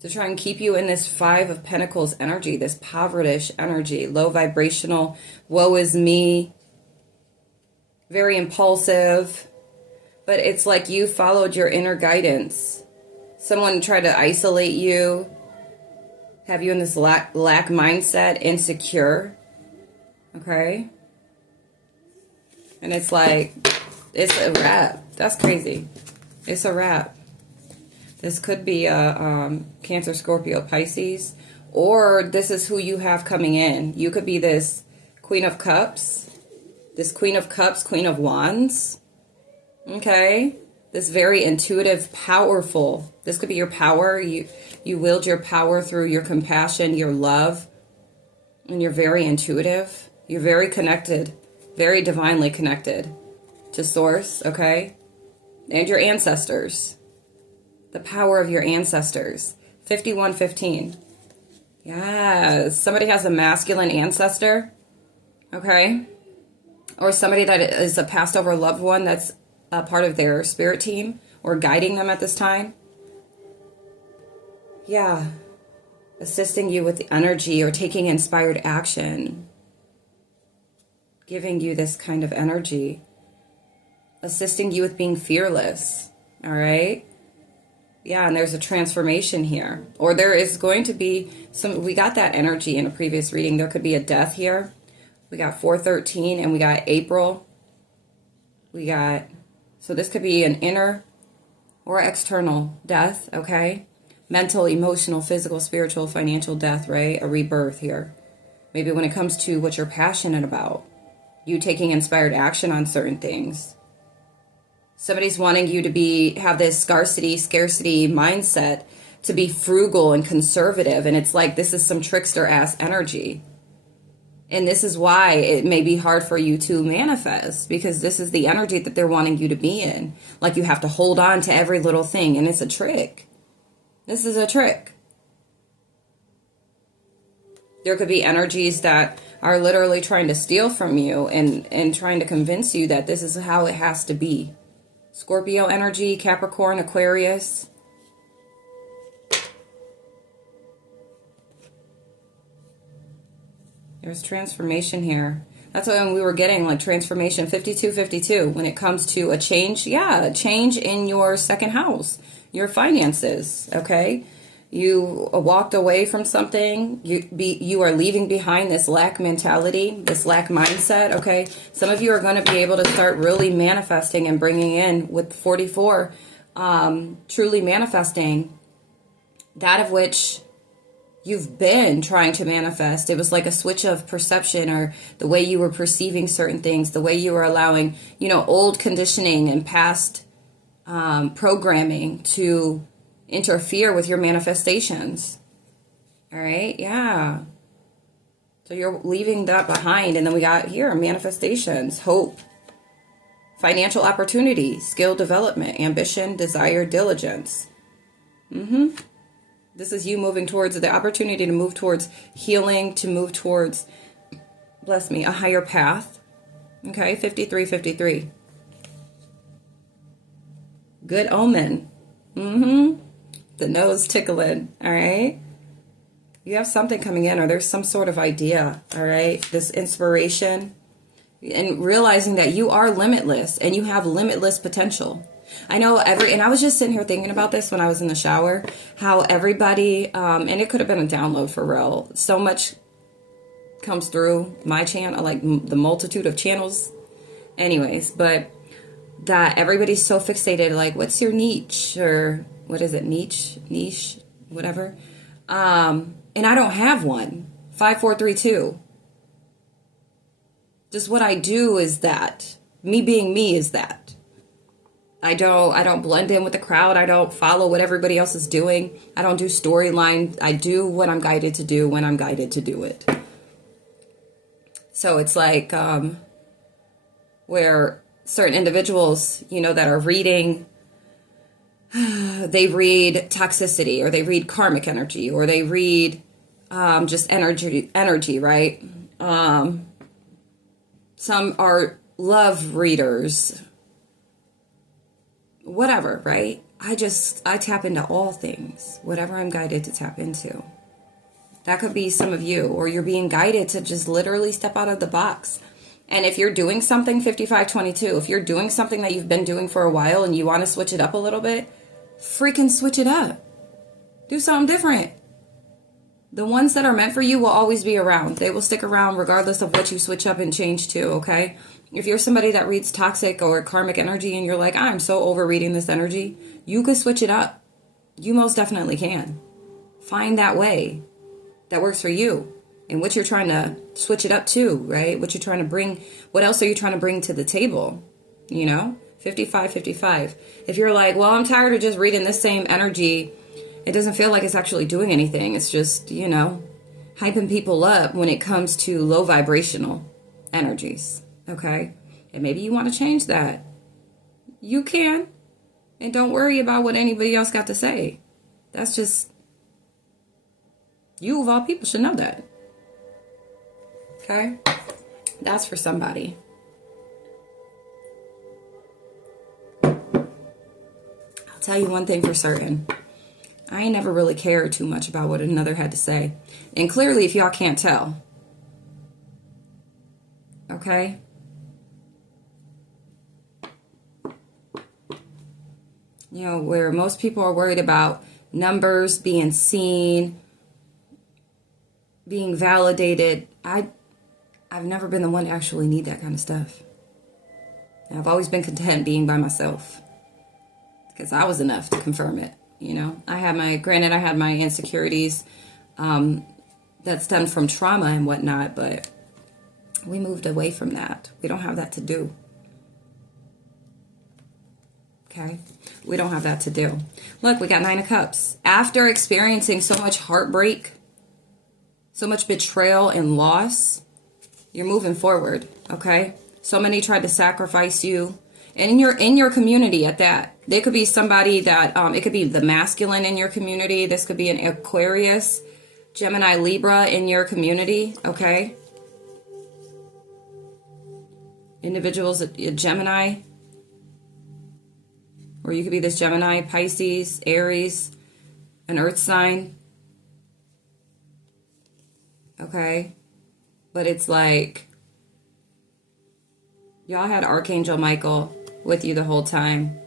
to try and keep you in this Five of Pentacles energy, this povertish energy, low vibrational, woe is me, very impulsive. But it's like you followed your inner guidance. Someone tried to isolate you, have you in this lack mindset, insecure. Okay? And it's like, it's a wrap. That's crazy. It's a wrap. This could be a Cancer, Scorpio, Pisces. Or this is who you have coming in. You could be this Queen of Cups. This Queen of Cups, Queen of Wands. Okay? This very intuitive, powerful. This could be your power. You wield your power through your compassion, your love. And you're very intuitive. You're very connected. Very divinely connected to Source, okay? And your ancestors. The power of your ancestors. 5115. Yes. Somebody has a masculine ancestor, okay? Or somebody that is a passed over loved one that's a part of their spirit team or guiding them at this time. Yeah. Assisting you with the energy or taking inspired action. Giving you this kind of energy. Assisting you with being fearless. All right? Yeah, and there's a transformation here. Or there is going to be some, we got that energy in a previous reading. There could be a death here. We got 413 and we got April. We got, so this could be an inner or external death, okay? Mental, emotional, physical, spiritual, financial death, right? A rebirth here. Maybe when it comes to what you're passionate about. You taking inspired action on certain things. Somebody's wanting you to have this scarcity mindset, to be frugal and conservative. And it's like, this is some trickster ass energy. And this is why it may be hard for you to manifest, because this is the energy that they're wanting you to be in. Like you have to hold on to every little thing, and it's a trick. This is a trick. There could be energies that are literally trying to steal from you and trying to convince you that this is how it has to be. Scorpio energy, Capricorn, Aquarius. There's transformation here. That's when we were getting like transformation 52-52 when it comes to a change. Yeah, a change in your second house, your finances. Okay. You walked away from something. You are leaving behind this lack mentality, this lack mindset, okay? Some of you are going to be able to start really manifesting and bringing in with 44, truly manifesting that of which you've been trying to manifest. It was like a switch of perception, or the way you were perceiving certain things, the way you were allowing, old conditioning and past programming to interfere with your manifestations. All right, yeah. So you're leaving that behind, and then we got here manifestations, hope, financial opportunity, skill development, ambition, desire, diligence. This is you moving towards the opportunity to move towards healing, to move towards, bless me, a higher path. Okay, 53-53. Good omen. The nose tickling, all right? You have something coming in, or there's some sort of idea, all right? This inspiration, and realizing that you are limitless and you have limitless potential. I know and I was just sitting here thinking about this when I was in the shower, how everybody, and it could have been a download for real, so much comes through my channel, like the multitude of channels. Anyways, but that everybody's so fixated, like, what's your niche, or what is it, niche, whatever. And I don't have one. 5432. Just what I do is that. Me being me is that. I don't blend in with the crowd. I don't follow what everybody else is doing. I don't do storyline. I do what I'm guided to do when I'm guided to do it. So it's like where certain individuals, that are reading, they read toxicity, or they read karmic energy, or they read just energy, right? Some are love readers, whatever, right? I tap into all things, whatever I'm guided to tap into. That could be some of you, or you're being guided to just literally step out of the box. And if you're doing something, 5522, if you're doing something that you've been doing for a while and you want to switch it up a little bit, freaking switch it up. Do something different. The ones that are meant for you will always be around. They will stick around regardless of what you switch up and change to, okay? If you're somebody that reads toxic or karmic energy and you're like, I'm so over reading this energy, you could switch it up. You most definitely can. Find that way that works for you and what you're trying to switch it up to, right? What you're trying to bring, what else are you trying to bring to the table, 55. If you're like, well, I'm tired of just reading this same energy, it doesn't feel like it's actually doing anything. It's just, hyping people up when it comes to low vibrational energies, okay? And maybe you want to change that. You can. And don't worry about what anybody else got to say. That's just, you of all people should know that. Okay? That's for somebody. I'll tell you one thing for certain. I ain't never really cared too much about what another had to say. And clearly, if y'all can't tell. Okay? Where most people are worried about numbers, being seen, being validated. I've never been the one to actually need that kind of stuff. And I've always been content being by myself. Because I was enough to confirm it. I had my insecurities that stemmed from trauma and whatnot, but we moved away from that. We don't have that to do. Okay? We don't have that to do. Look, we got 9 of Cups. After experiencing so much heartbreak, so much betrayal and loss, you're moving forward, okay? So many tried to sacrifice you. And in your community at that. There could be somebody that, it could be the masculine in your community. This could be an Aquarius, Gemini, Libra in your community, okay? Individuals, a Gemini. Or you could be this Gemini, Pisces, Aries, an earth sign. Okay? But it's like, y'all had Archangel Michael with you the whole time.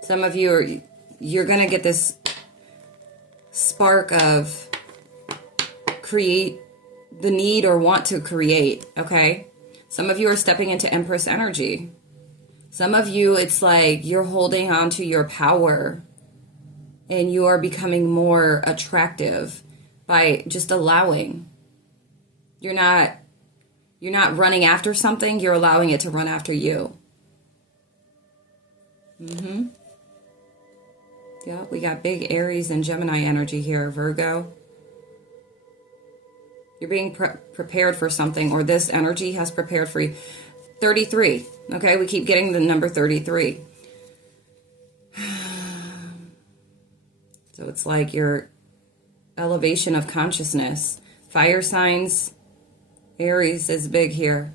Some of you you're going to get this spark of create the need or want to create, okay? Some of you are stepping into Empress energy. Some of you, it's like you're holding on to your power and you are becoming more attractive by just allowing. You're not running after something, you're allowing it to run after you. Yeah, we got big Aries and Gemini energy here, Virgo. You're being prepared for something, or this energy has prepared for you. 33, okay? We keep getting the number 33. So it's like your elevation of consciousness. Fire signs, Aries is big here.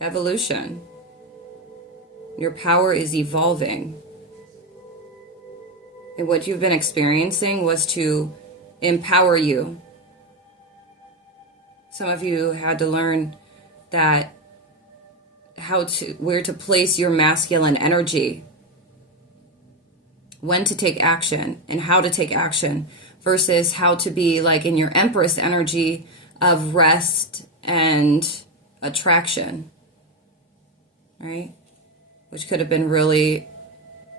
Evolution. Your power is evolving. And what you've been experiencing was to empower you. Some of you had to learn that where to place your masculine energy, when to take action and how to take action versus how to be like in your Empress energy of rest and attraction, right? Which could have been really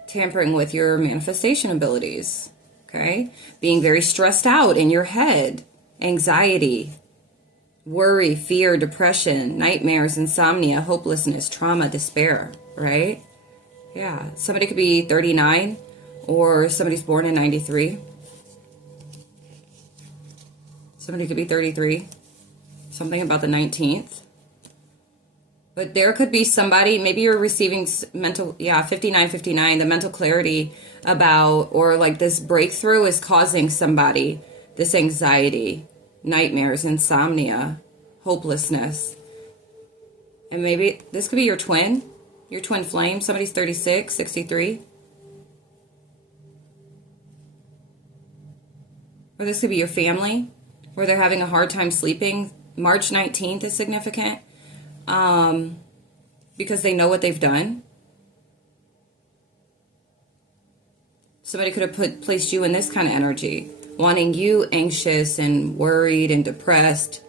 tampering with your manifestation abilities, okay? Being very stressed out in your head, anxiety, worry, fear, depression, nightmares, insomnia, hopelessness, trauma, despair, right? Yeah, somebody could be 39 or somebody's born in 93. Somebody could be 33. Something about the 19th. But there could be somebody, maybe you're receiving 59, the mental clarity about, or like this breakthrough is causing somebody this anxiety, nightmares, insomnia, hopelessness. And maybe this could be your twin flame. Somebody's 36, 63. Or this could be your family, where they're having a hard time sleeping. March 19th is significant because they know what they've done. Somebody could have placed you in this kind of energy, wanting you anxious and worried and depressed.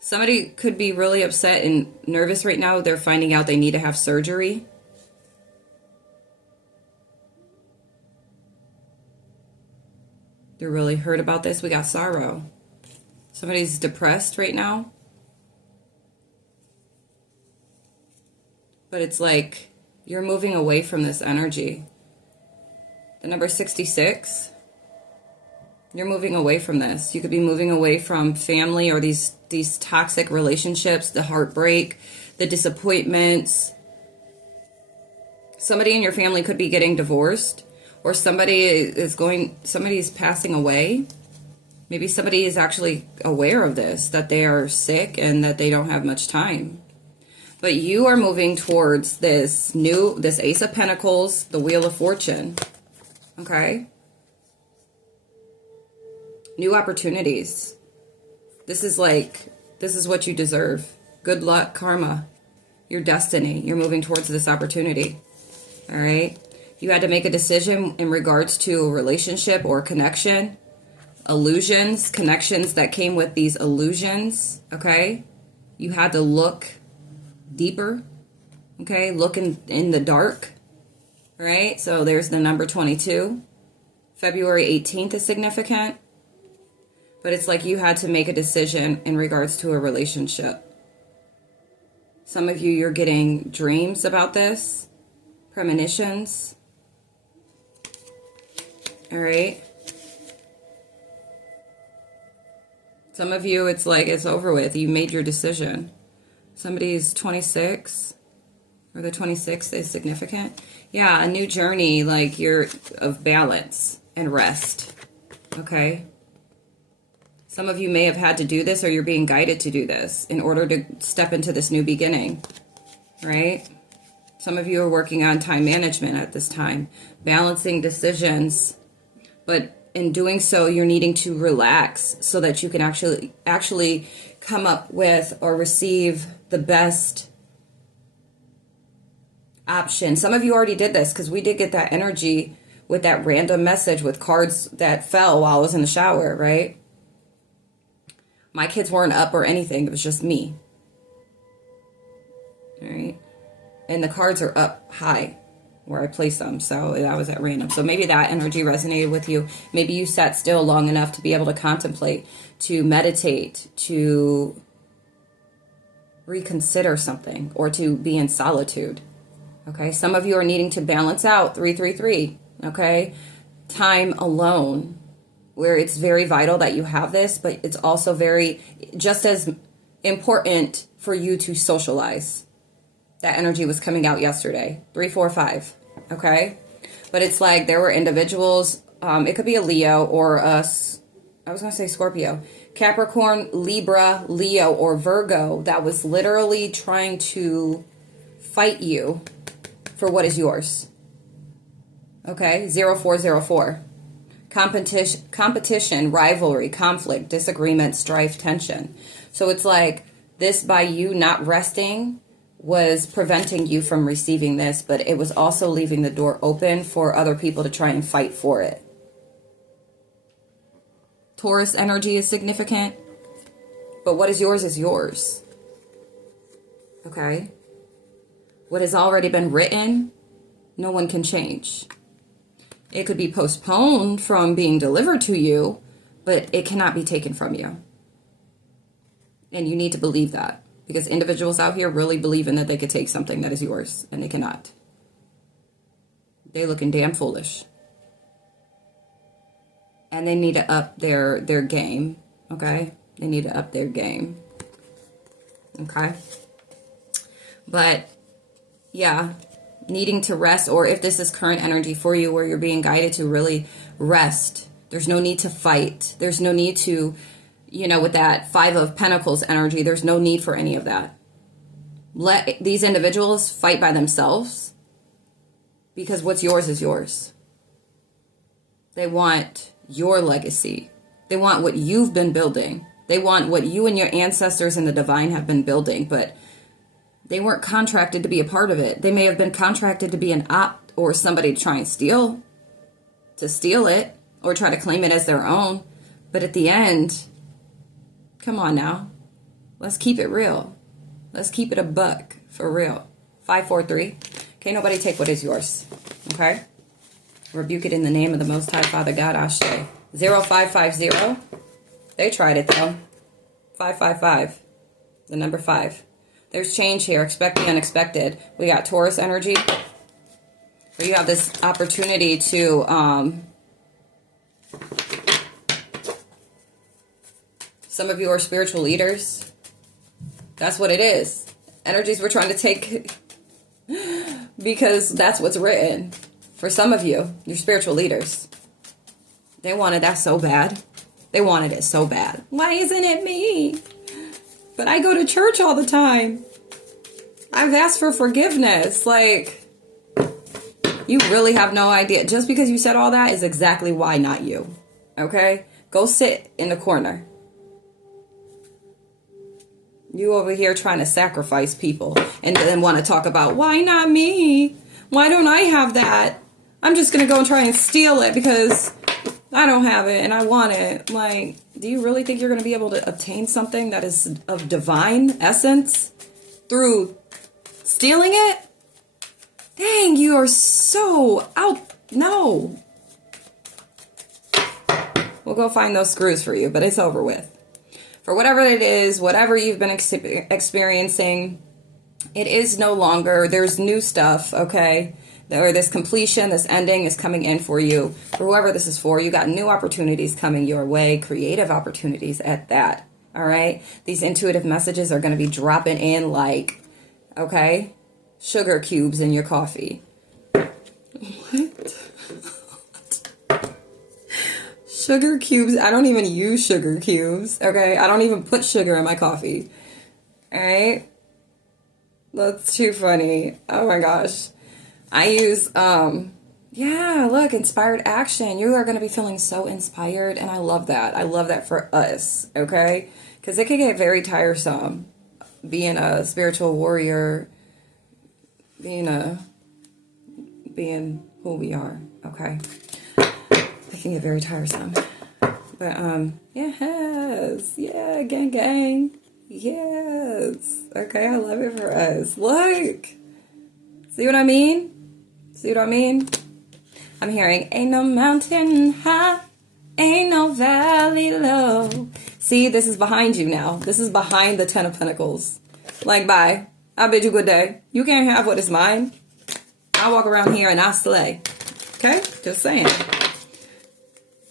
Somebody could be really upset and nervous right now. They're finding out they need to have surgery. They're really hurt about this. We got sorrow. Somebody's depressed right now. But it's like you're moving away from this energy. The number 66, you're moving away from this. You could be moving away from family or these toxic relationships, the heartbreak, the disappointments. Somebody in your family could be getting divorced, or somebody's passing away. Maybe somebody is actually aware of this, that they are sick and that they don't have much time. But you are moving towards this Ace of Pentacles, the Wheel of Fortune. Okay? New opportunities. This is what you deserve. Good luck, karma. Your destiny. You're moving towards this opportunity. All right? You had to make a decision in regards to a relationship or connection. Illusions, connections that came with these illusions. Okay? You had to look deeper. Okay? Look in the dark. All right? So there's the number 22. February 18th is significant. But it's like you had to make a decision in regards to a relationship. Some of you, you're getting dreams about this. Premonitions. All right. Some of you, it's like it's over with. You made your decision. Somebody's 26, or the 26th is significant. Yeah, a new journey, like you're of balance and rest. Okay. Some of you may have had to do this, or you're being guided to do this in order to step into this new beginning, right? Some of you are working on time management at this time, balancing decisions, but in doing so, you're needing to relax so that you can actually come up with or receive the best option. Some of you already did this because we did get that energy with that random message with cards that fell while I was in the shower, right? My kids weren't up or anything. It was just me. All right. And the cards are up high where I place them. So that was at random. So maybe that energy resonated with you. Maybe you sat still long enough to be able to contemplate, to meditate, to reconsider something, or to be in solitude. Okay. Some of you are needing to balance out 333. Okay. Time alone, where it's very vital that you have this, but it's also just as important for you to socialize. That energy was coming out yesterday. 3, 4, 5. Okay? But it's like there were individuals, it could be a Leo or I was going to say Scorpio, Capricorn, Libra, Leo, or Virgo that was literally trying to fight you for what is yours. Okay? 0404. Competition, rivalry, conflict, disagreement, strife, tension. So it's like this, by you not resting, was preventing you from receiving this, but it was also leaving the door open for other people to try and fight for it. Taurus energy is significant, but what is yours. Okay? What has already been written, no one can change. It could be postponed from being delivered to you, but it cannot be taken from you. And you need to believe that. Because individuals out here really believe in that they could take something that is yours, and they cannot. They're looking damn foolish. And they need to up their game, okay? They need to up their game, okay? But, yeah, needing to rest, or if this is current energy for you where you're being guided to really rest. There's no need to fight. There's no need to, with that Five of Pentacles energy, there's no need for any of that. Let these individuals fight by themselves, because what's yours is yours. They want your legacy. They want what you've been building. They want what you and your ancestors and the divine have been building, but they weren't contracted to be a part of it. They may have been contracted to be an op or somebody to try and steal it or try to claim it as their own. But at the end, come on now. Let's keep it real. Let's keep it a buck for real. 543. Can't nobody take what is yours. Okay? Rebuke it in the name of the Most High Father God, Ashe. 0550. They tried it though. 555. The number 5. There's change here. Expect the unexpected. We got Taurus energy. So you have this opportunity to some of you are spiritual leaders. That's what it is. Energies we're trying to take because that's what's written. For some of you, you're spiritual leaders. They wanted that so bad. They wanted it so bad. Why isn't it me? But I go to church all the time. I've asked for forgiveness. Like, you really have no idea. Just because you said all that is exactly why not you. Okay? Go sit in the corner. You over here trying to sacrifice people and then want to talk about, why not me? Why don't I have that? I'm just going to go and try and steal it because I don't have it and I want it. Like, do you really think you're going to be able to obtain something that is of divine essence through stealing it? Dang, you are so out. No. We'll go find those screws for you, but it's over with. For whatever it is, whatever you've been experiencing, it is no longer. There's new stuff, okay? Or this completion, this ending is coming in for you. For whoever this is for, you got new opportunities coming your way, creative opportunities at that, all right? These intuitive messages are going to be dropping in like, okay, sugar cubes in your coffee. What? Sugar cubes? I don't even use sugar cubes, okay? I don't even put sugar in my coffee, all right? That's too funny. Oh my gosh. I use, yeah, look, inspired action. You are going to be feeling so inspired, and I love that. I love that for us, okay? Because it can get very tiresome being a spiritual warrior, being who we are, okay? It can get very tiresome. But, yes, yeah, gang, gang. Yes. Okay, I love it for us. Look. See what I mean? See what I mean? I'm hearing, ain't no mountain high, ain't no valley low. See, this is behind you now. This is behind the Ten of Pentacles. Like, bye. I bid you good day. You can't have what is mine. I walk around here and I slay. Okay? Just saying.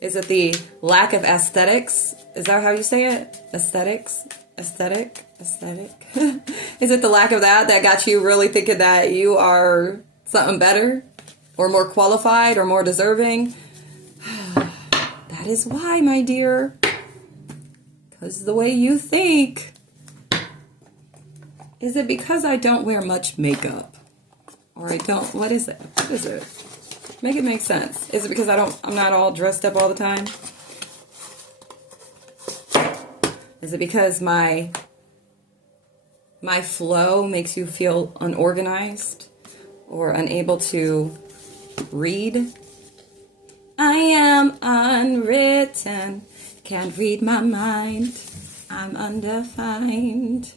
Is it the lack of aesthetics? Is that how you say it? Aesthetics? Aesthetic? Is it the lack of that got you really thinking that you are something better or more qualified or more deserving? That is why, my dear. Because the way you think. Is it because I don't wear much makeup? Or I don't, what is it? What is it? Make it make sense. Is it because I'm not all dressed up all the time? Is it because my flow makes you feel unorganized or unable to read? I am unwritten, can't read my mind, I'm undefined.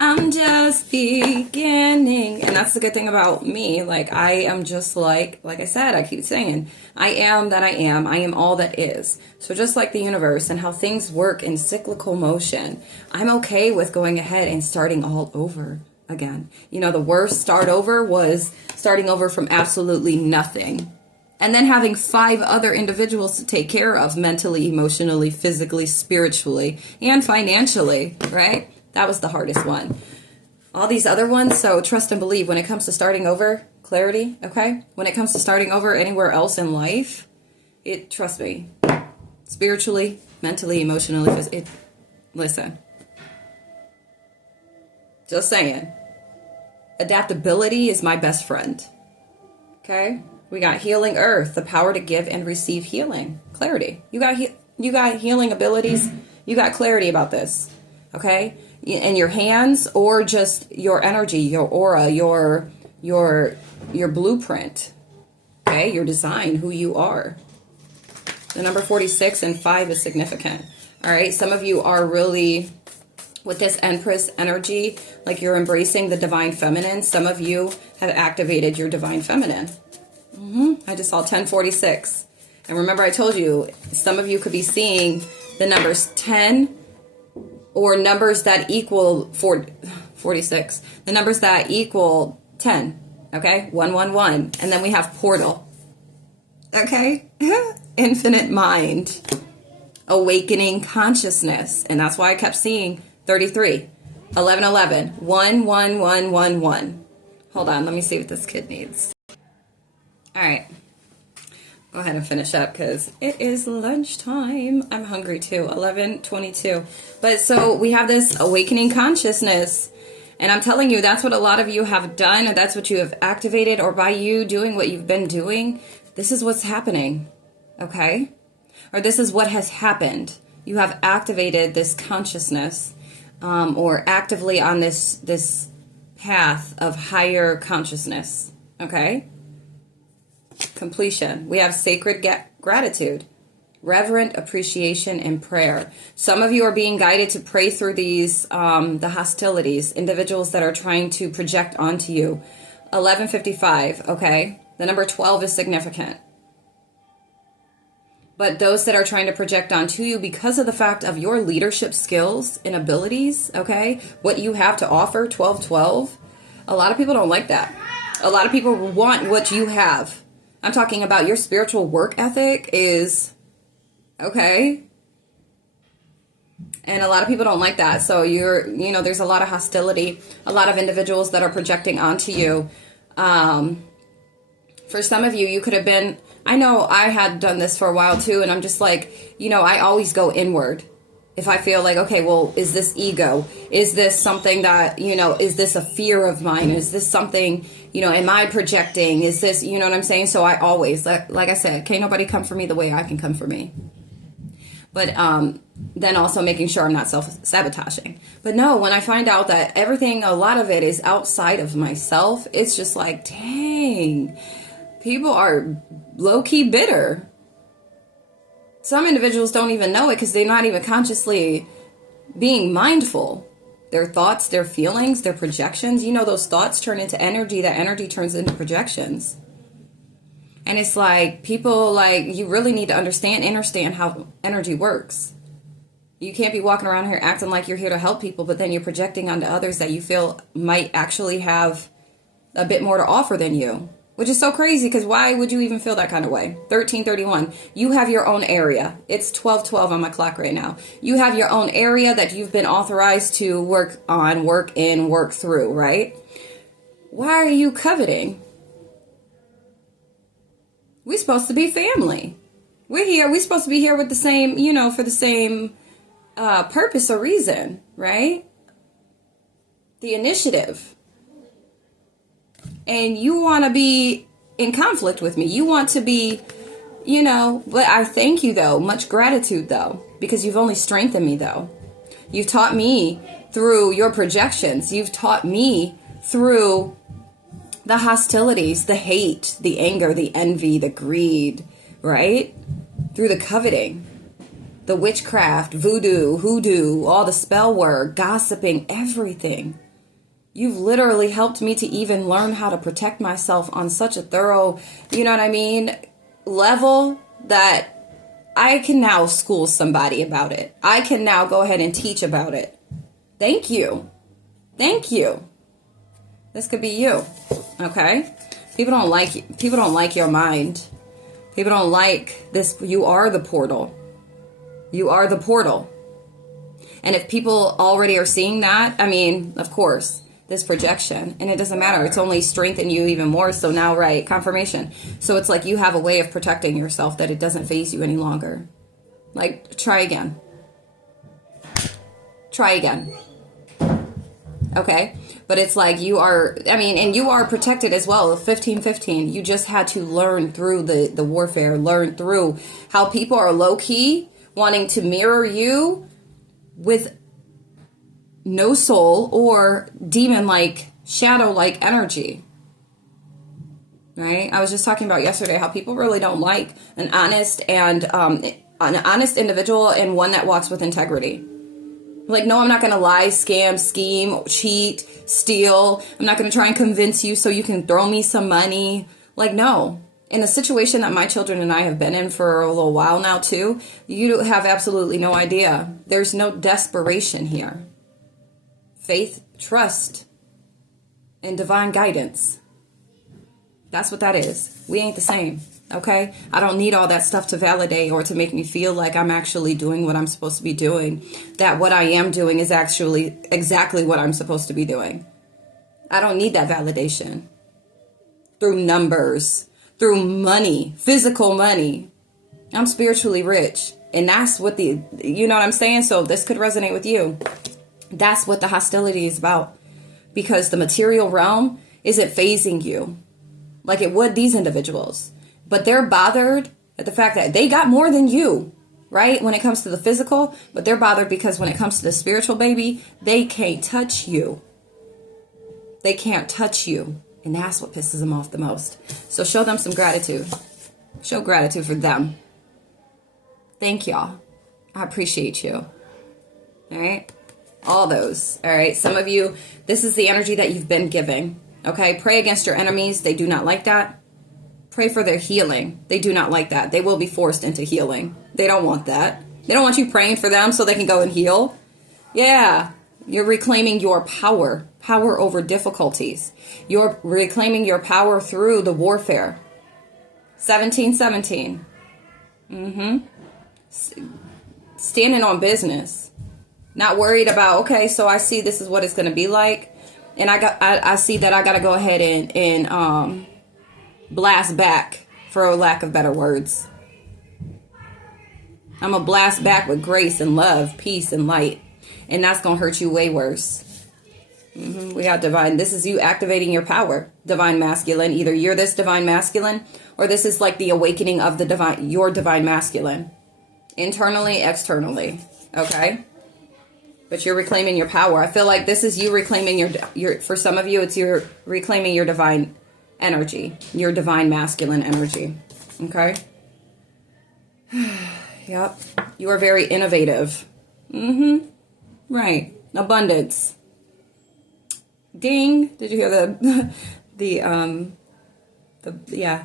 I'm just beginning. And that's the good thing about me. Like, I am just like I said, I keep saying, I am that I am. I am all that is. So just like the universe and how things work in cyclical motion, I'm okay with going ahead and starting all over again. You know, the worst start over was starting over from absolutely nothing. And then having 5 other individuals to take care of mentally, emotionally, physically, spiritually, and financially, right? That was the hardest one. All these other ones, so trust and believe. When it comes to starting over, clarity, okay? When it comes to starting over anywhere else in life, trust me, spiritually, mentally, emotionally, listen. Just saying. Adaptability is my best friend. Okay? We got healing earth, the power to give and receive healing. Clarity. You got healing abilities. You got clarity about this. Okay? In your hands, or just your energy, your aura, your blueprint. Okay? Your design, who you are. The number 46 and 5 is significant. All right? Some of you are really, with this Empress energy, like you're embracing the divine feminine. Some of you have activated your divine feminine. I just saw 1046. And remember, I told you, some of you could be seeing the numbers 10 or numbers that equal 46. The numbers that equal 10. Okay? 111. And then we have portal. Okay? Infinite mind. Awakening consciousness. And that's why I kept seeing 33. 1111. 11111. Hold on. Let me see what this kid needs. All right. Go ahead and finish up because it is lunchtime. I'm hungry too. 11:22. But so we have this awakening consciousness. And I'm telling you, that's what a lot of you have done. And that's what you have activated. Or by you doing what you've been doing, this is what's happening. Okay? Or this is what has happened. You have activated this consciousness. Or actively on this path of higher consciousness. Okay? Completion. We have sacred gratitude, reverent appreciation, and prayer. Some of you are being guided to pray through these, the hostilities, individuals that are trying to project onto you. 1155, okay? The number 12 is significant. But those that are trying to project onto you because of the fact of your leadership skills and abilities, okay? What you have to offer, 1212. A lot of people don't like that. A lot of people want what you have. I'm talking about your spiritual work ethic is, okay? And a lot of people don't like that. So there's a lot of hostility, a lot of individuals that are projecting onto you. For some of you, you could have been, I know I had done this for a while too, and I'm just like, I always go inward. If I feel like, okay, well, is this ego? Is this something that, is this a fear of mine? Is this something, am I projecting? Is this, you know what I'm saying? So I always, like I said, can't nobody come for me the way I can come for me. But then also making sure I'm not self-sabotaging. But no, when I find out that everything, a lot of it is outside of myself, it's just like, dang, people are low-key bitter. Some individuals don't even know it because they're not even consciously being mindful. Their thoughts, their feelings, their projections, those thoughts turn into energy. That energy turns into projections. And it's like, people, you really need to understand how energy works. You can't be walking around here acting like you're here to help people, but then you're projecting onto others that you feel might actually have a bit more to offer than you. Which is so crazy, because why would you even feel that kind of way? 1331. You have your own area. It's 1212 on my clock right now. You have your own area that you've been authorized to work on, work in, work through, right? Why are you coveting? We're supposed to be family. We're here. We're supposed to be here with the same, for the same purpose or reason, right? The initiative. And you want to be in conflict with me. You want to be, but I thank you though. Much gratitude though, because you've only strengthened me though. You've taught me through your projections. You've taught me through the hostilities, the hate, the anger, the envy, the greed, right? Through the coveting, the witchcraft, voodoo, hoodoo, all the spell work, gossiping, everything. You've literally helped me to even learn how to protect myself on such a thorough, level that I can now school somebody about it. I can now go ahead and teach about it. Thank you. Thank you. This could be you. Okay? People don't like you. People don't like your mind. People don't like this. You are the portal. You are the portal. And if people already are seeing that, of course, this projection, and it doesn't matter. It's only strengthened you even more. So now, right, confirmation. So it's like you have a way of protecting yourself that it doesn't phase you any longer. Like, try again. Try again. Okay? But it's like you are, I mean, and you are protected as well. 1515. You just had to learn through the warfare, learn through how people are low-key wanting to mirror you with no soul or demon-like, shadow-like energy. Right? I was just talking about yesterday how people really don't like an honest individual and one that walks with integrity. Like, no, I'm not going to lie, scam, scheme, cheat, steal. I'm not going to try and convince you so you can throw me some money. Like, no. In the situation that my children and I have been in for a little while now, too, you have absolutely no idea. There's no desperation here. Faith, trust, and divine guidance. That's what that is. We ain't the same. Okay? I don't need all that stuff to validate or to make me feel like I'm actually doing what I'm supposed to be doing. That what I am doing is actually exactly what I'm supposed to be doing. I don't need that validation. Through numbers, through money, physical money. I'm spiritually rich. And that's what you know what I'm saying? So this could resonate with you. That's what the hostility is about. Because the material realm isn't phasing you like it would these individuals. But they're bothered at the fact that they got more than you, right? When it comes to the physical, but they're bothered because when it comes to the spiritual, baby, they can't touch you. They can't touch you. And that's what pisses them off the most. So show them some gratitude. Show gratitude for them. Thank y'all. I appreciate you. All right? All those. All right? Some of you, this is the energy that you've been giving. Okay? Pray against your enemies. They do not like that. Pray for their healing. They do not like that. They will be forced into healing. They don't want that. They don't want you praying for them so they can go and heal. Yeah. You're reclaiming your power. Power over difficulties. You're reclaiming your power through the warfare. 1717. Standing on business. Not worried about, okay, so I see this is what it's going to be like. And I see that I got to go ahead and blast back, for lack of better words. I'm going to blast back with grace and love, peace and light. And that's going to hurt you way worse. We got divine. This is you activating your power. Divine masculine. Either you're this divine masculine or this is like the awakening of the divine, your divine masculine. Internally, externally. Okay? But you're reclaiming your power. I feel like this is you reclaiming your for some of you, it's you're reclaiming your divine energy, your divine masculine energy. Okay? Yep. You are very innovative. Right. Abundance. Ding. Did you hear yeah.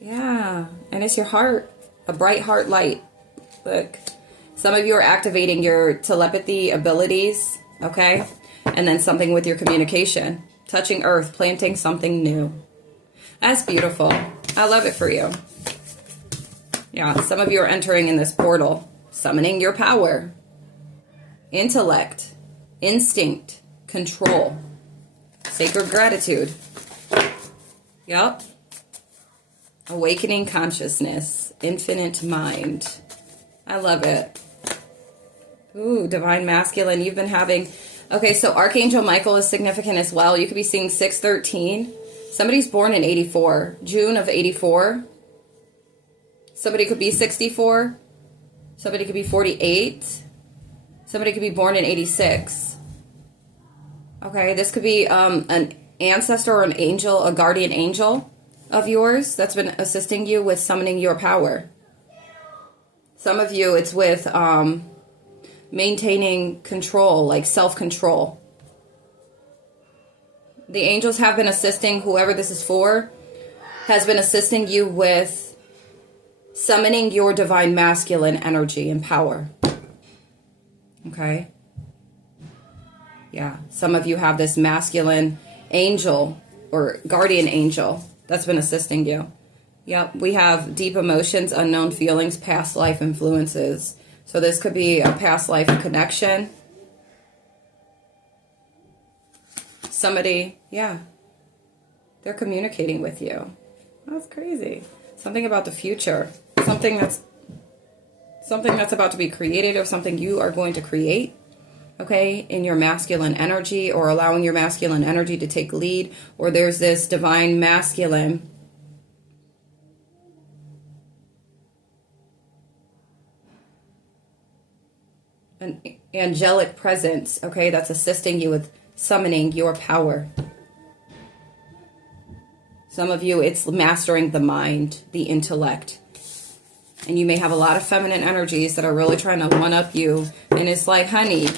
Yeah. And it's your heart. A bright heart light. Look. Some of you are activating your telepathy abilities. Okay? And then something with your communication. Touching earth, planting something new. That's beautiful. I love it for you. Yeah, some of you are entering in this portal. Summoning your power. Intellect. Instinct. Control. Sacred gratitude. Yep. Awakening consciousness. Infinite mind. I love it. Ooh, divine masculine. You've been having... Okay, so Archangel Michael is significant as well. You could be seeing 613. Somebody's born in 84. June of 84. Somebody could be 64. Somebody could be 48. Somebody could be born in 86. Okay, this could be an ancestor or an angel, a guardian angel of yours that's been assisting you with summoning your power. Some of you, it's with... maintaining control, like self-control. The angels have been assisting, whoever this is for, has been assisting you with summoning your divine masculine energy and power. Okay? Yeah, some of you have this masculine angel or guardian angel that's been assisting you. Yep, we have deep emotions, unknown feelings, past life influences. So this could be a past life connection. Somebody, yeah, they're communicating with you. That's crazy. Something about the future. Something that's something that's about to be created or something you are going to create, okay, in your masculine energy, or allowing your masculine energy to take lead, or there's this divine masculine an angelic presence, okay, that's assisting you with summoning your power. Some of you, it's mastering the mind, the intellect. And you may have a lot of feminine energies that are really trying to one-up you. And it's like, honey,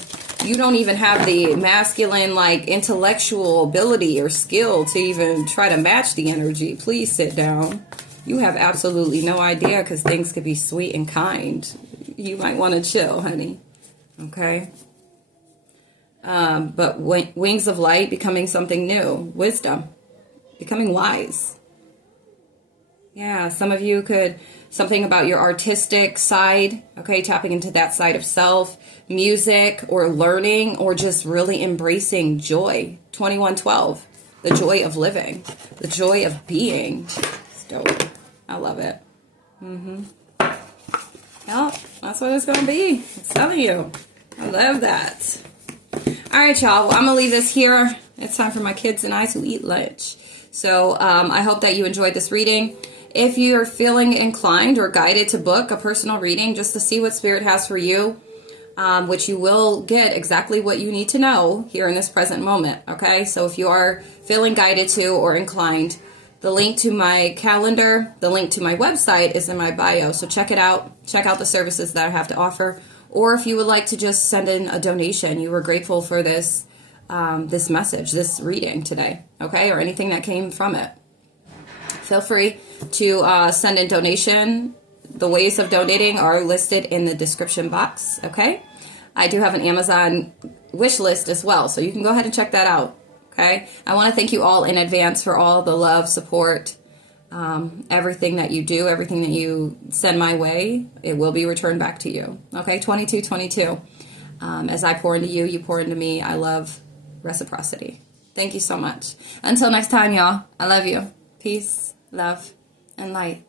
you don't even have the masculine, like, intellectual ability or skill to even try to match the energy. Please sit down. You have absolutely no idea, because things could be sweet and kind. You might want to chill, honey. Okay? But wings of light, becoming something new. Wisdom. Becoming wise. Yeah, some of you could, something about your artistic side, okay, tapping into that side of self, music, or learning, or just really embracing joy. 2112, the joy of living, the joy of being. It's dope. I love it. Well, that's what it's going to be. I'm telling you. I love that. All right, y'all. Well, I'm going to leave this here. It's time for my kids and I to eat lunch. So I hope that you enjoyed this reading. If you're feeling inclined or guided to book a personal reading just to see what Spirit has for you, which you will get exactly what you need to know here in this present moment, okay? So if you are feeling guided to or inclined, the link to my calendar, the link to my website is in my bio. So check it out. Check out the services that I have to offer. Or if you would like to just send in a donation, you were grateful for this this message, this reading today, okay, or anything that came from it, feel free to send in donation. The ways of donating are listed in the description box, okay? I do have an Amazon wish list as well, so you can go ahead and check that out, okay? I want to thank you all in advance for all the love, support, everything that you do, everything that you send my way. It will be returned back to you, okay? 2222. As I pour into you, you pour into me. I love reciprocity. Thank you so much. Until next time, y'all. I love you. Peace, love, and light.